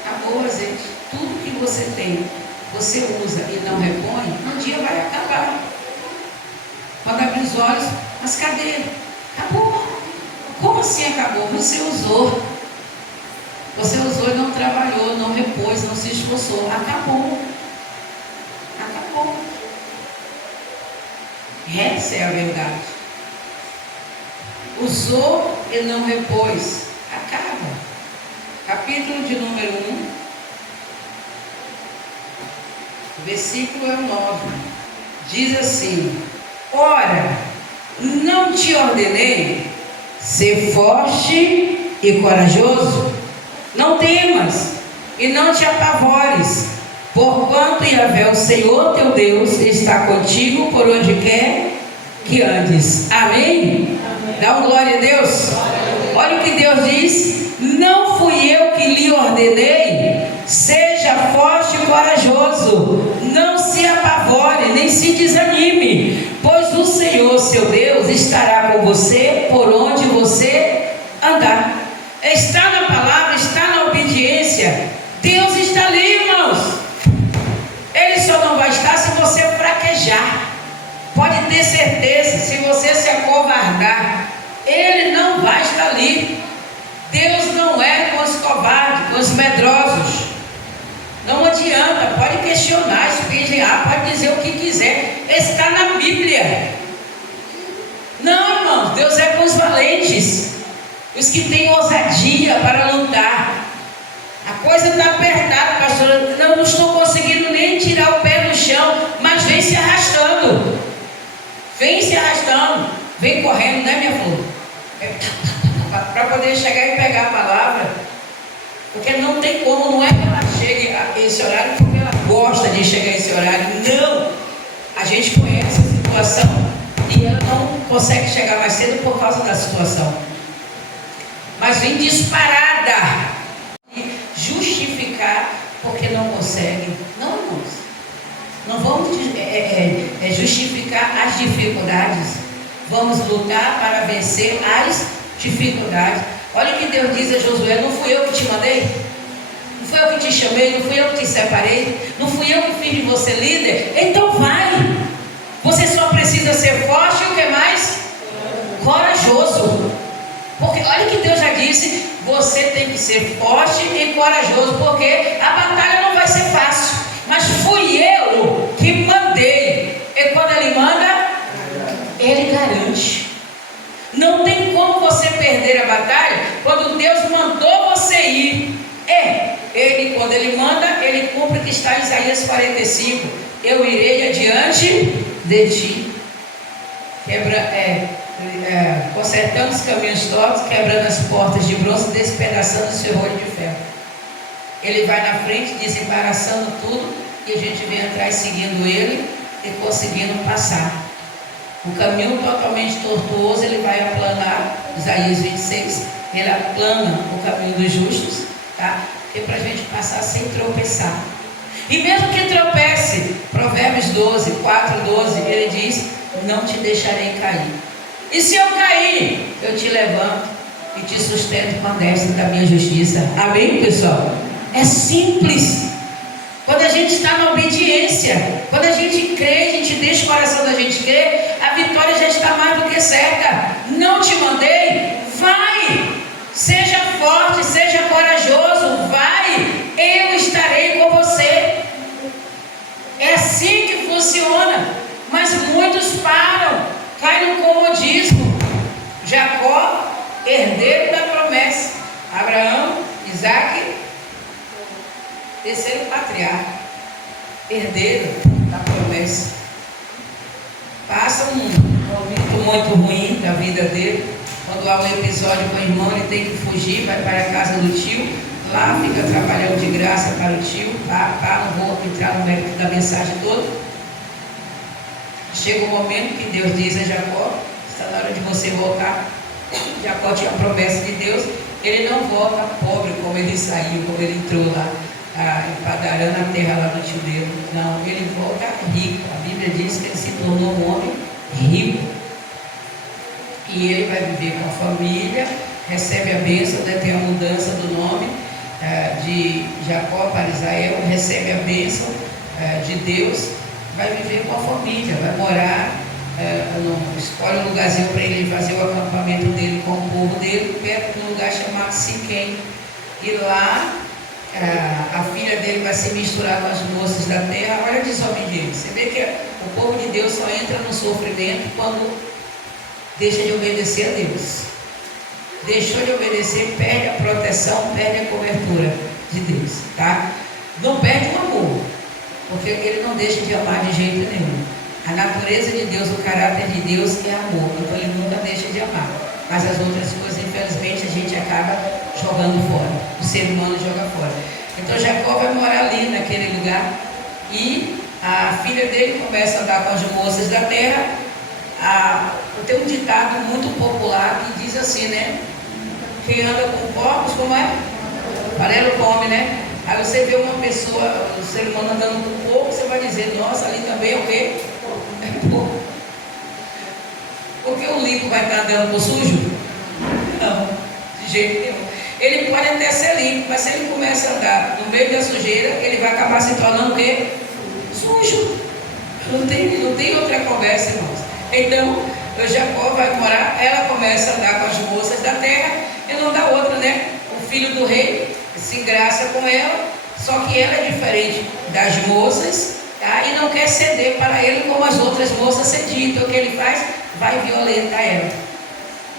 Acabou o azeite. Tudo que você tem, você usa e não repõe, um dia vai acabar. Quando abrir os olhos, mas cadê? Acabou. Como assim acabou? Você usou. Você usou e não trabalhou, não repôs, não se esforçou. Acabou. Acabou. Essa é a verdade. Usou e não repôs. Acaba. Capítulo de número 1. Versículo é o 9. Diz assim: ora, não te ordenei ser forte e corajoso? Não temas e não te apavores, porquanto Yahvé, o Senhor teu Deus, está contigo por onde quer que andes. Amém? Dá uma glória a Deus. Olha o que Deus diz: não fui eu que lhe ordenei, seja forte e corajoso, não se apavore, nem se desanime, pois o Senhor seu Deus estará com você por onde você andar. Está na palavra, está na obediência. Deus está ali, irmãos. Ele só não vai estar se você fraquejar. Pode ter certeza, se você se acovardar, Ele não vai estar ali. Deus não é com os covardes, com os medrosos. Não adianta, pode questionar, espejear, pode dizer o que quiser. Está na Bíblia. Não, irmãos, Deus é com os valentes, os que têm ousadia para lutar. A coisa está apertada, pastor. Não estou conseguindo nem tirar o pé do chão, mas vem se arrastando. Vem se arrastando. Vem correndo, né, minha flor? Para poder chegar e pegar a palavra. Porque não tem como, não é que ela chegue a esse horário porque ela gosta de chegar a esse horário. Não! A gente conhece a situação e ela não consegue chegar mais cedo por causa da situação. Mas vem disparada e justificar porque não consegue. Não, irmãos. Não vamos justificar as dificuldades. Vamos lutar para vencer as dificuldades. Olha o que Deus diz a Josué: não fui eu que te mandei? Não fui eu que te chamei? Não fui eu que te separei? Não fui eu que fiz de você líder? Então vai. Você só precisa ser forte e o que mais? Corajoso. Porque olha que Deus já disse: você tem que ser forte e corajoso, porque a batalha não vai ser fácil, mas fui eu que mandei. E quando Ele manda, Ele garante. Não tem como você perder a batalha quando Deus mandou você ir. Ele, quando Ele manda, Ele cumpre o que está em Isaías 45. Eu irei adiante de ti. Consertando os caminhos tortos, quebrando as portas de bronze, despedaçando o seu olho de ferro. Ele vai na frente, desembaraçando tudo, e a gente vem atrás seguindo Ele e conseguindo passar. O caminho totalmente tortuoso, Ele vai aplanar. Isaías 26, Ele aplana o caminho dos justos, tá? É para a gente passar sem tropeçar. E mesmo que tropece, Provérbios 12, 4, 12, Ele diz: não te deixarei cair. E se eu cair, eu te levanto e te sustento com a destra da minha justiça. Amém, pessoal? É simples. Quando a gente está na obediência, quando a gente crê, a gente deixa o coração da gente crer, a vitória já está mais do que certa. Não te mandei? Vai! Seja forte, seja corajoso, vai! Eu estarei com você. É assim que funciona. Mas muitos param, caem no comodismo. Jacó, herdeiro da promessa. Abraão, Isaac, terceiro patriarca, herdeiro da promessa. Passa um momento muito ruim da vida dele. Quando há um episódio com o irmão, ele tem que fugir, vai para a casa do tio. Lá fica trabalhando de graça para o tio. Não vou entrar no mérito da mensagem toda. Chega um momento que Deus diz a Jacó: está na hora de você voltar. Jacó tinha a promessa de Deus. Ele não volta pobre como ele saiu, como ele entrou lá, emparando a terra lá no tio dele. Não, ele volta rico. A Bíblia diz que ele se tornou um homem rico. E ele vai viver com a família, recebe a bênção, tem a mudança do nome de Jacó para Israel, recebe a bênção de Deus. Vai viver com a família, vai morar, escolhe um lugarzinho para ele fazer o acampamento dele com o povo dele, perto de um lugar chamado Siquém. E lá, a filha dele vai se misturar com as moças da terra. Olha a desobediência. Você vê que o povo de Deus só entra no sofrimento quando deixa de obedecer a Deus. Deixou de obedecer, perde a proteção, perde a cobertura de Deus, tá? Não perde o amor, porque ele não deixa de amar de jeito nenhum. A natureza de Deus, o caráter de Deus é amor, então ele nunca deixa de amar. Mas as outras coisas, infelizmente, a gente acaba jogando fora. O ser humano joga fora. Então Jacó vai morar ali naquele lugar e a filha dele começa a andar com as moças da terra. Tem um ditado muito popular que diz assim, né? Quem anda com porcos, como é? Farelo come, né? Aí você vê uma pessoa, um ser humano andando com porco, você vai dizer: nossa, ali também é o quê? É porco. Porque o limpo vai estar andando com sujo? Não, de jeito nenhum. Ele pode até ser limpo, mas se ele começa a andar no meio da sujeira, ele vai acabar se tornando o quê? Sujo. Não tem outra conversa, irmãos. Então, Jacó vai morar, ela começa a andar com as moças da terra, e não dá outra, né? O filho do rei se engraça com ela, só que ela é diferente das moças, tá? E não quer ceder para ele como as outras moças cediam. Então o que ele faz? Vai violentar ela.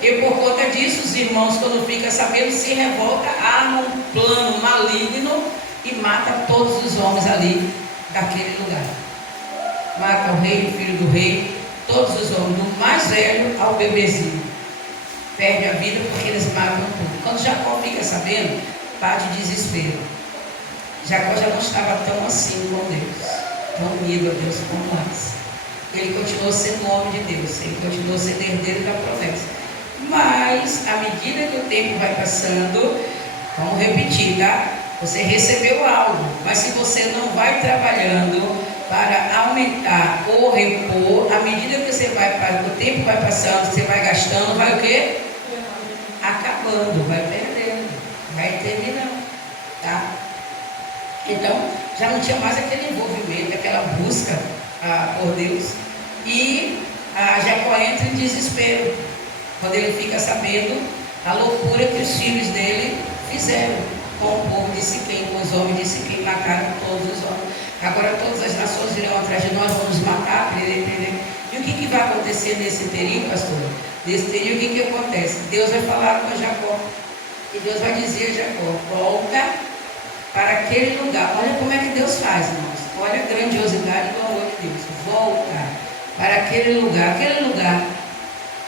E por conta disso, os irmãos, quando ficam sabendo, se revoltam, armam um plano maligno e mata todos os homens ali daquele lugar. Mata o rei, o filho do rei, todos os homens, do mais velho ao bebezinho. Perde a vida porque eles matam tudo. Quando Jacó fica sabendo, bate desespero. Jacó já não estava tão assim com Deus, tão unido a Deus como antes. Ele continuou sendo homem de Deus, ele continuou sendo herdeiro da promessa. Mas, à medida que o tempo vai passando, vamos repetir, tá? Você recebeu algo, mas se você não vai trabalhando para aumentar ou repor, à medida que o tempo vai passando, você vai gastando, vai o quê? Acabando, vai perdendo, vai terminando, tá? Então, já não tinha mais aquele envolvimento, aquela busca por Deus. E Jacó entra em desespero quando ele fica sabendo a loucura que os filhos dele fizeram. com o povo de Siquém, com os homens de Siquém, mataram todos os homens. Agora todas as nações virão atrás de nós, vão nos matar, E o que vai acontecer nesse inteirinho, pastor? Nesse inteirinho, o que acontece? Deus vai falar com Jacó. E Deus vai dizer a Jacó: volta para aquele lugar. Olha como é que Deus faz, irmãos. Olha a grandiosidade do amor de Deus. Volta para aquele lugar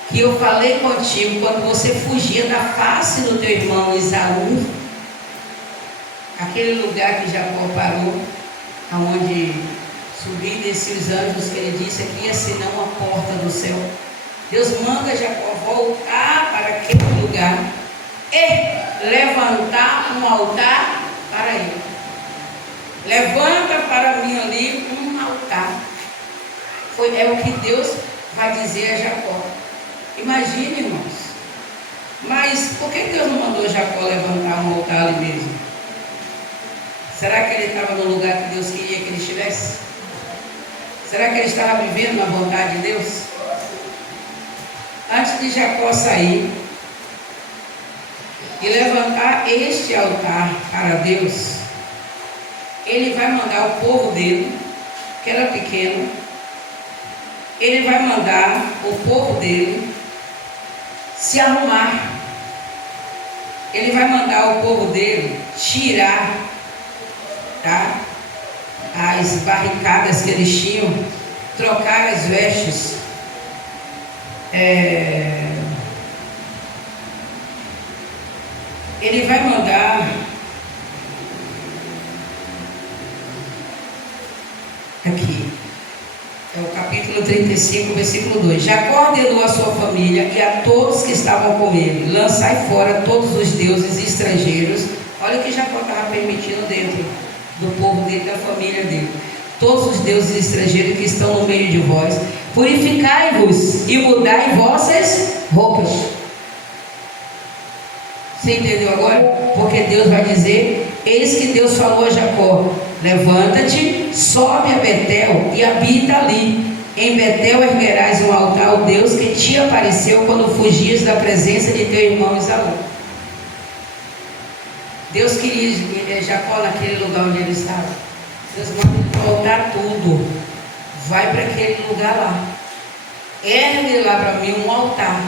que eu falei contigo quando você fugia da face do teu irmão Esaú. Aquele lugar que Jacó parou, aonde subiu e desceu os anjos, que ele disse aqui é senão a porta do céu. Deus manda Jacó voltar para aquele lugar e levantar um altar para ele. Levanta para mim ali um altar. É o que Deus vai dizer a Jacó. Imagine, irmãos. Mas por que Deus não mandou Jacó levantar um altar ali mesmo? Será que ele estava no lugar que Deus queria que ele estivesse? Será que ele estava vivendo na vontade de Deus? Antes de Jacó sair e levantar este altar para Deus, ele vai mandar o povo dele, que era pequeno, ele vai mandar o povo dele se arrumar. Ele vai mandar o povo dele tirar, tá, as barricadas que eles tinham, trocar as vestes, ele vai mandar aqui, é o capítulo 35, versículo 2. Jacó ordenou a sua família e a todos que estavam com ele: lançai fora todos os deuses estrangeiros. Olha o que Jacó estava permitindo dentro do povo dele, da família dele: todos os deuses estrangeiros que estão no meio de vós, purificai-vos e mudai vossas roupas. Você entendeu agora? Porque Deus vai dizer: eis que Deus falou a Jacó: levanta-te, sobe a Betel e habita ali. Em Betel erguerás um altar ao Deus que te apareceu quando fugias da presença de teu irmão Esaú. Deus queria Jacó naquele lugar onde ele estava. Deus manda ele voltar tudo. Vai para aquele lugar lá. Ergue lá para mim um altar.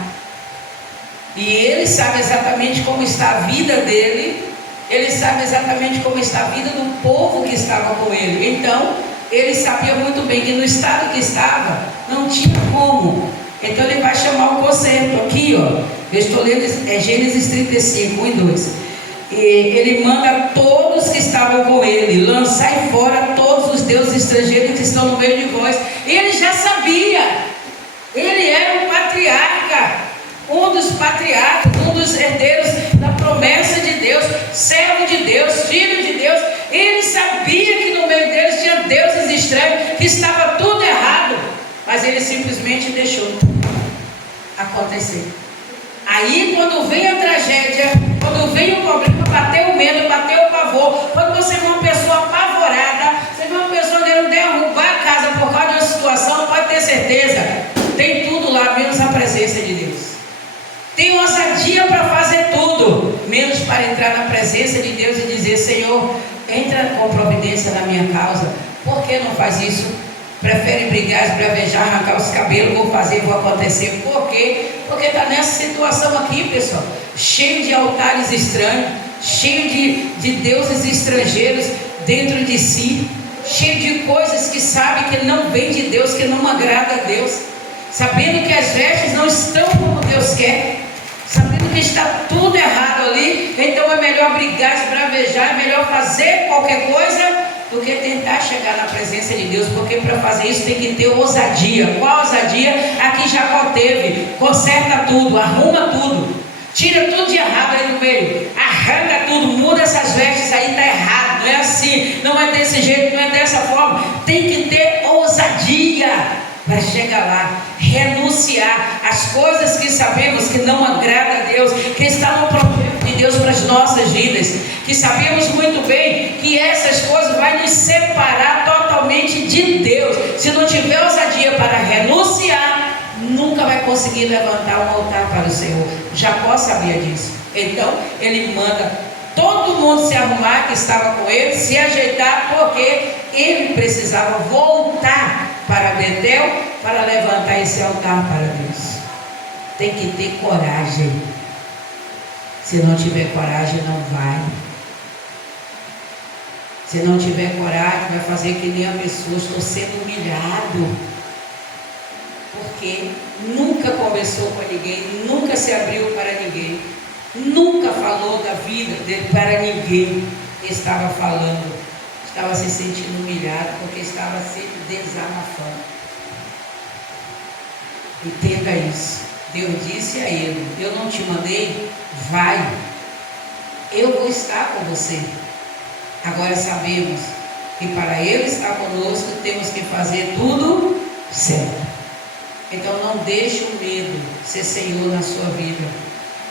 E ele sabe exatamente como está a vida dele. Ele sabe exatamente como está a vida do povo que estava com ele. Então, ele sabia muito bem que no estado que estava, não tinha como. Então, ele vai chamar o conserto. Aqui, ó, eu estou lendo, Gênesis 35, 1 e 2. E ele manda todos que estavam com ele: lançai fora todos os deuses estrangeiros que estão no meio de vós. Ele já sabia. Ele era um patriarca, um dos patriarcas, um dos herdeiros da promessa de Deus, servo de Deus, filho de Deus. Ele sabia que no meio deles tinha deuses estranhos, que estava tudo errado, mas ele simplesmente deixou acontecer. Aí quando vem a tragédia, quando vem o problema, bateu o medo, bateu o pavor. Quando você vê uma pessoa apavorada, você vê uma pessoa querendo derrubar a casa por causa de uma situação, pode ter certeza, tem tudo lá, menos a presença de Deus. Tem ousadia para fazer tudo, menos para entrar na presença de Deus e dizer: Senhor, entra com providência na minha causa. Por que não faz isso? Prefere brigar, esbravejar, arrancar os cabelos, vou fazer, vou acontecer. Por quê? Porque está nessa situação aqui, pessoal, cheio de altares estranhos, cheio de deuses estrangeiros dentro de si, cheio de coisas que sabe que não vem de Deus, que não agrada a Deus, sabendo que as vestes não estão como Deus quer, sabendo que está tudo errado ali. Então é melhor brigar, esbravejar, é melhor fazer qualquer coisa do que tentar chegar na presença de Deus, porque para fazer isso tem que ter ousadia. Qual ousadia? Aqui Jacó teve. Conserta tudo, arruma tudo, tira tudo de errado aí no meio, arranca tudo, muda essas vestes aí, está errado, não é assim, não é desse jeito, não é dessa forma. Tem que ter ousadia para chegar lá, renunciar às coisas que sabemos que não agrada a Deus, que está no projeto de Deus para as nossas vidas, que sabemos muito bem que essas coisas vão nos separar totalmente de Deus. Se não tiver ousadia para renunciar, nunca vai conseguir levantar um altar para o Senhor. Jacó sabia disso. Então ele manda todo mundo se arrumar que estava com ele, se ajeitar, porque ele precisava voltar para Betel para levantar esse altar para Deus. Tem que ter coragem. Se não tiver coragem, não vai. Se não tiver coragem, vai fazer que nem a pessoa, estou sendo humilhado. Porque nunca conversou com ninguém, nunca se abriu para ninguém, nunca falou da vida dele para ninguém. Estava falando, estava se sentindo humilhado, porque estava se desabafando. Entenda isso. Deus disse a ele: eu não te mandei, vai, eu vou estar com você. Agora sabemos que para Ele estar conosco temos que fazer tudo certo. Então não deixe o medo ser Senhor na sua vida.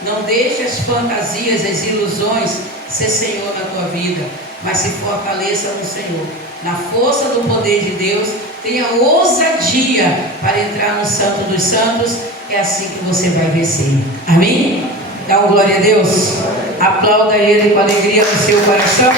Não deixe as fantasias, as ilusões ser Senhor na tua vida. Mas se fortaleça no Senhor. Na força do poder de Deus, tenha ousadia para entrar no Santo dos Santos. É assim que você vai vencer. Amém? Dá uma glória a Deus. Aplauda Ele com alegria no seu coração.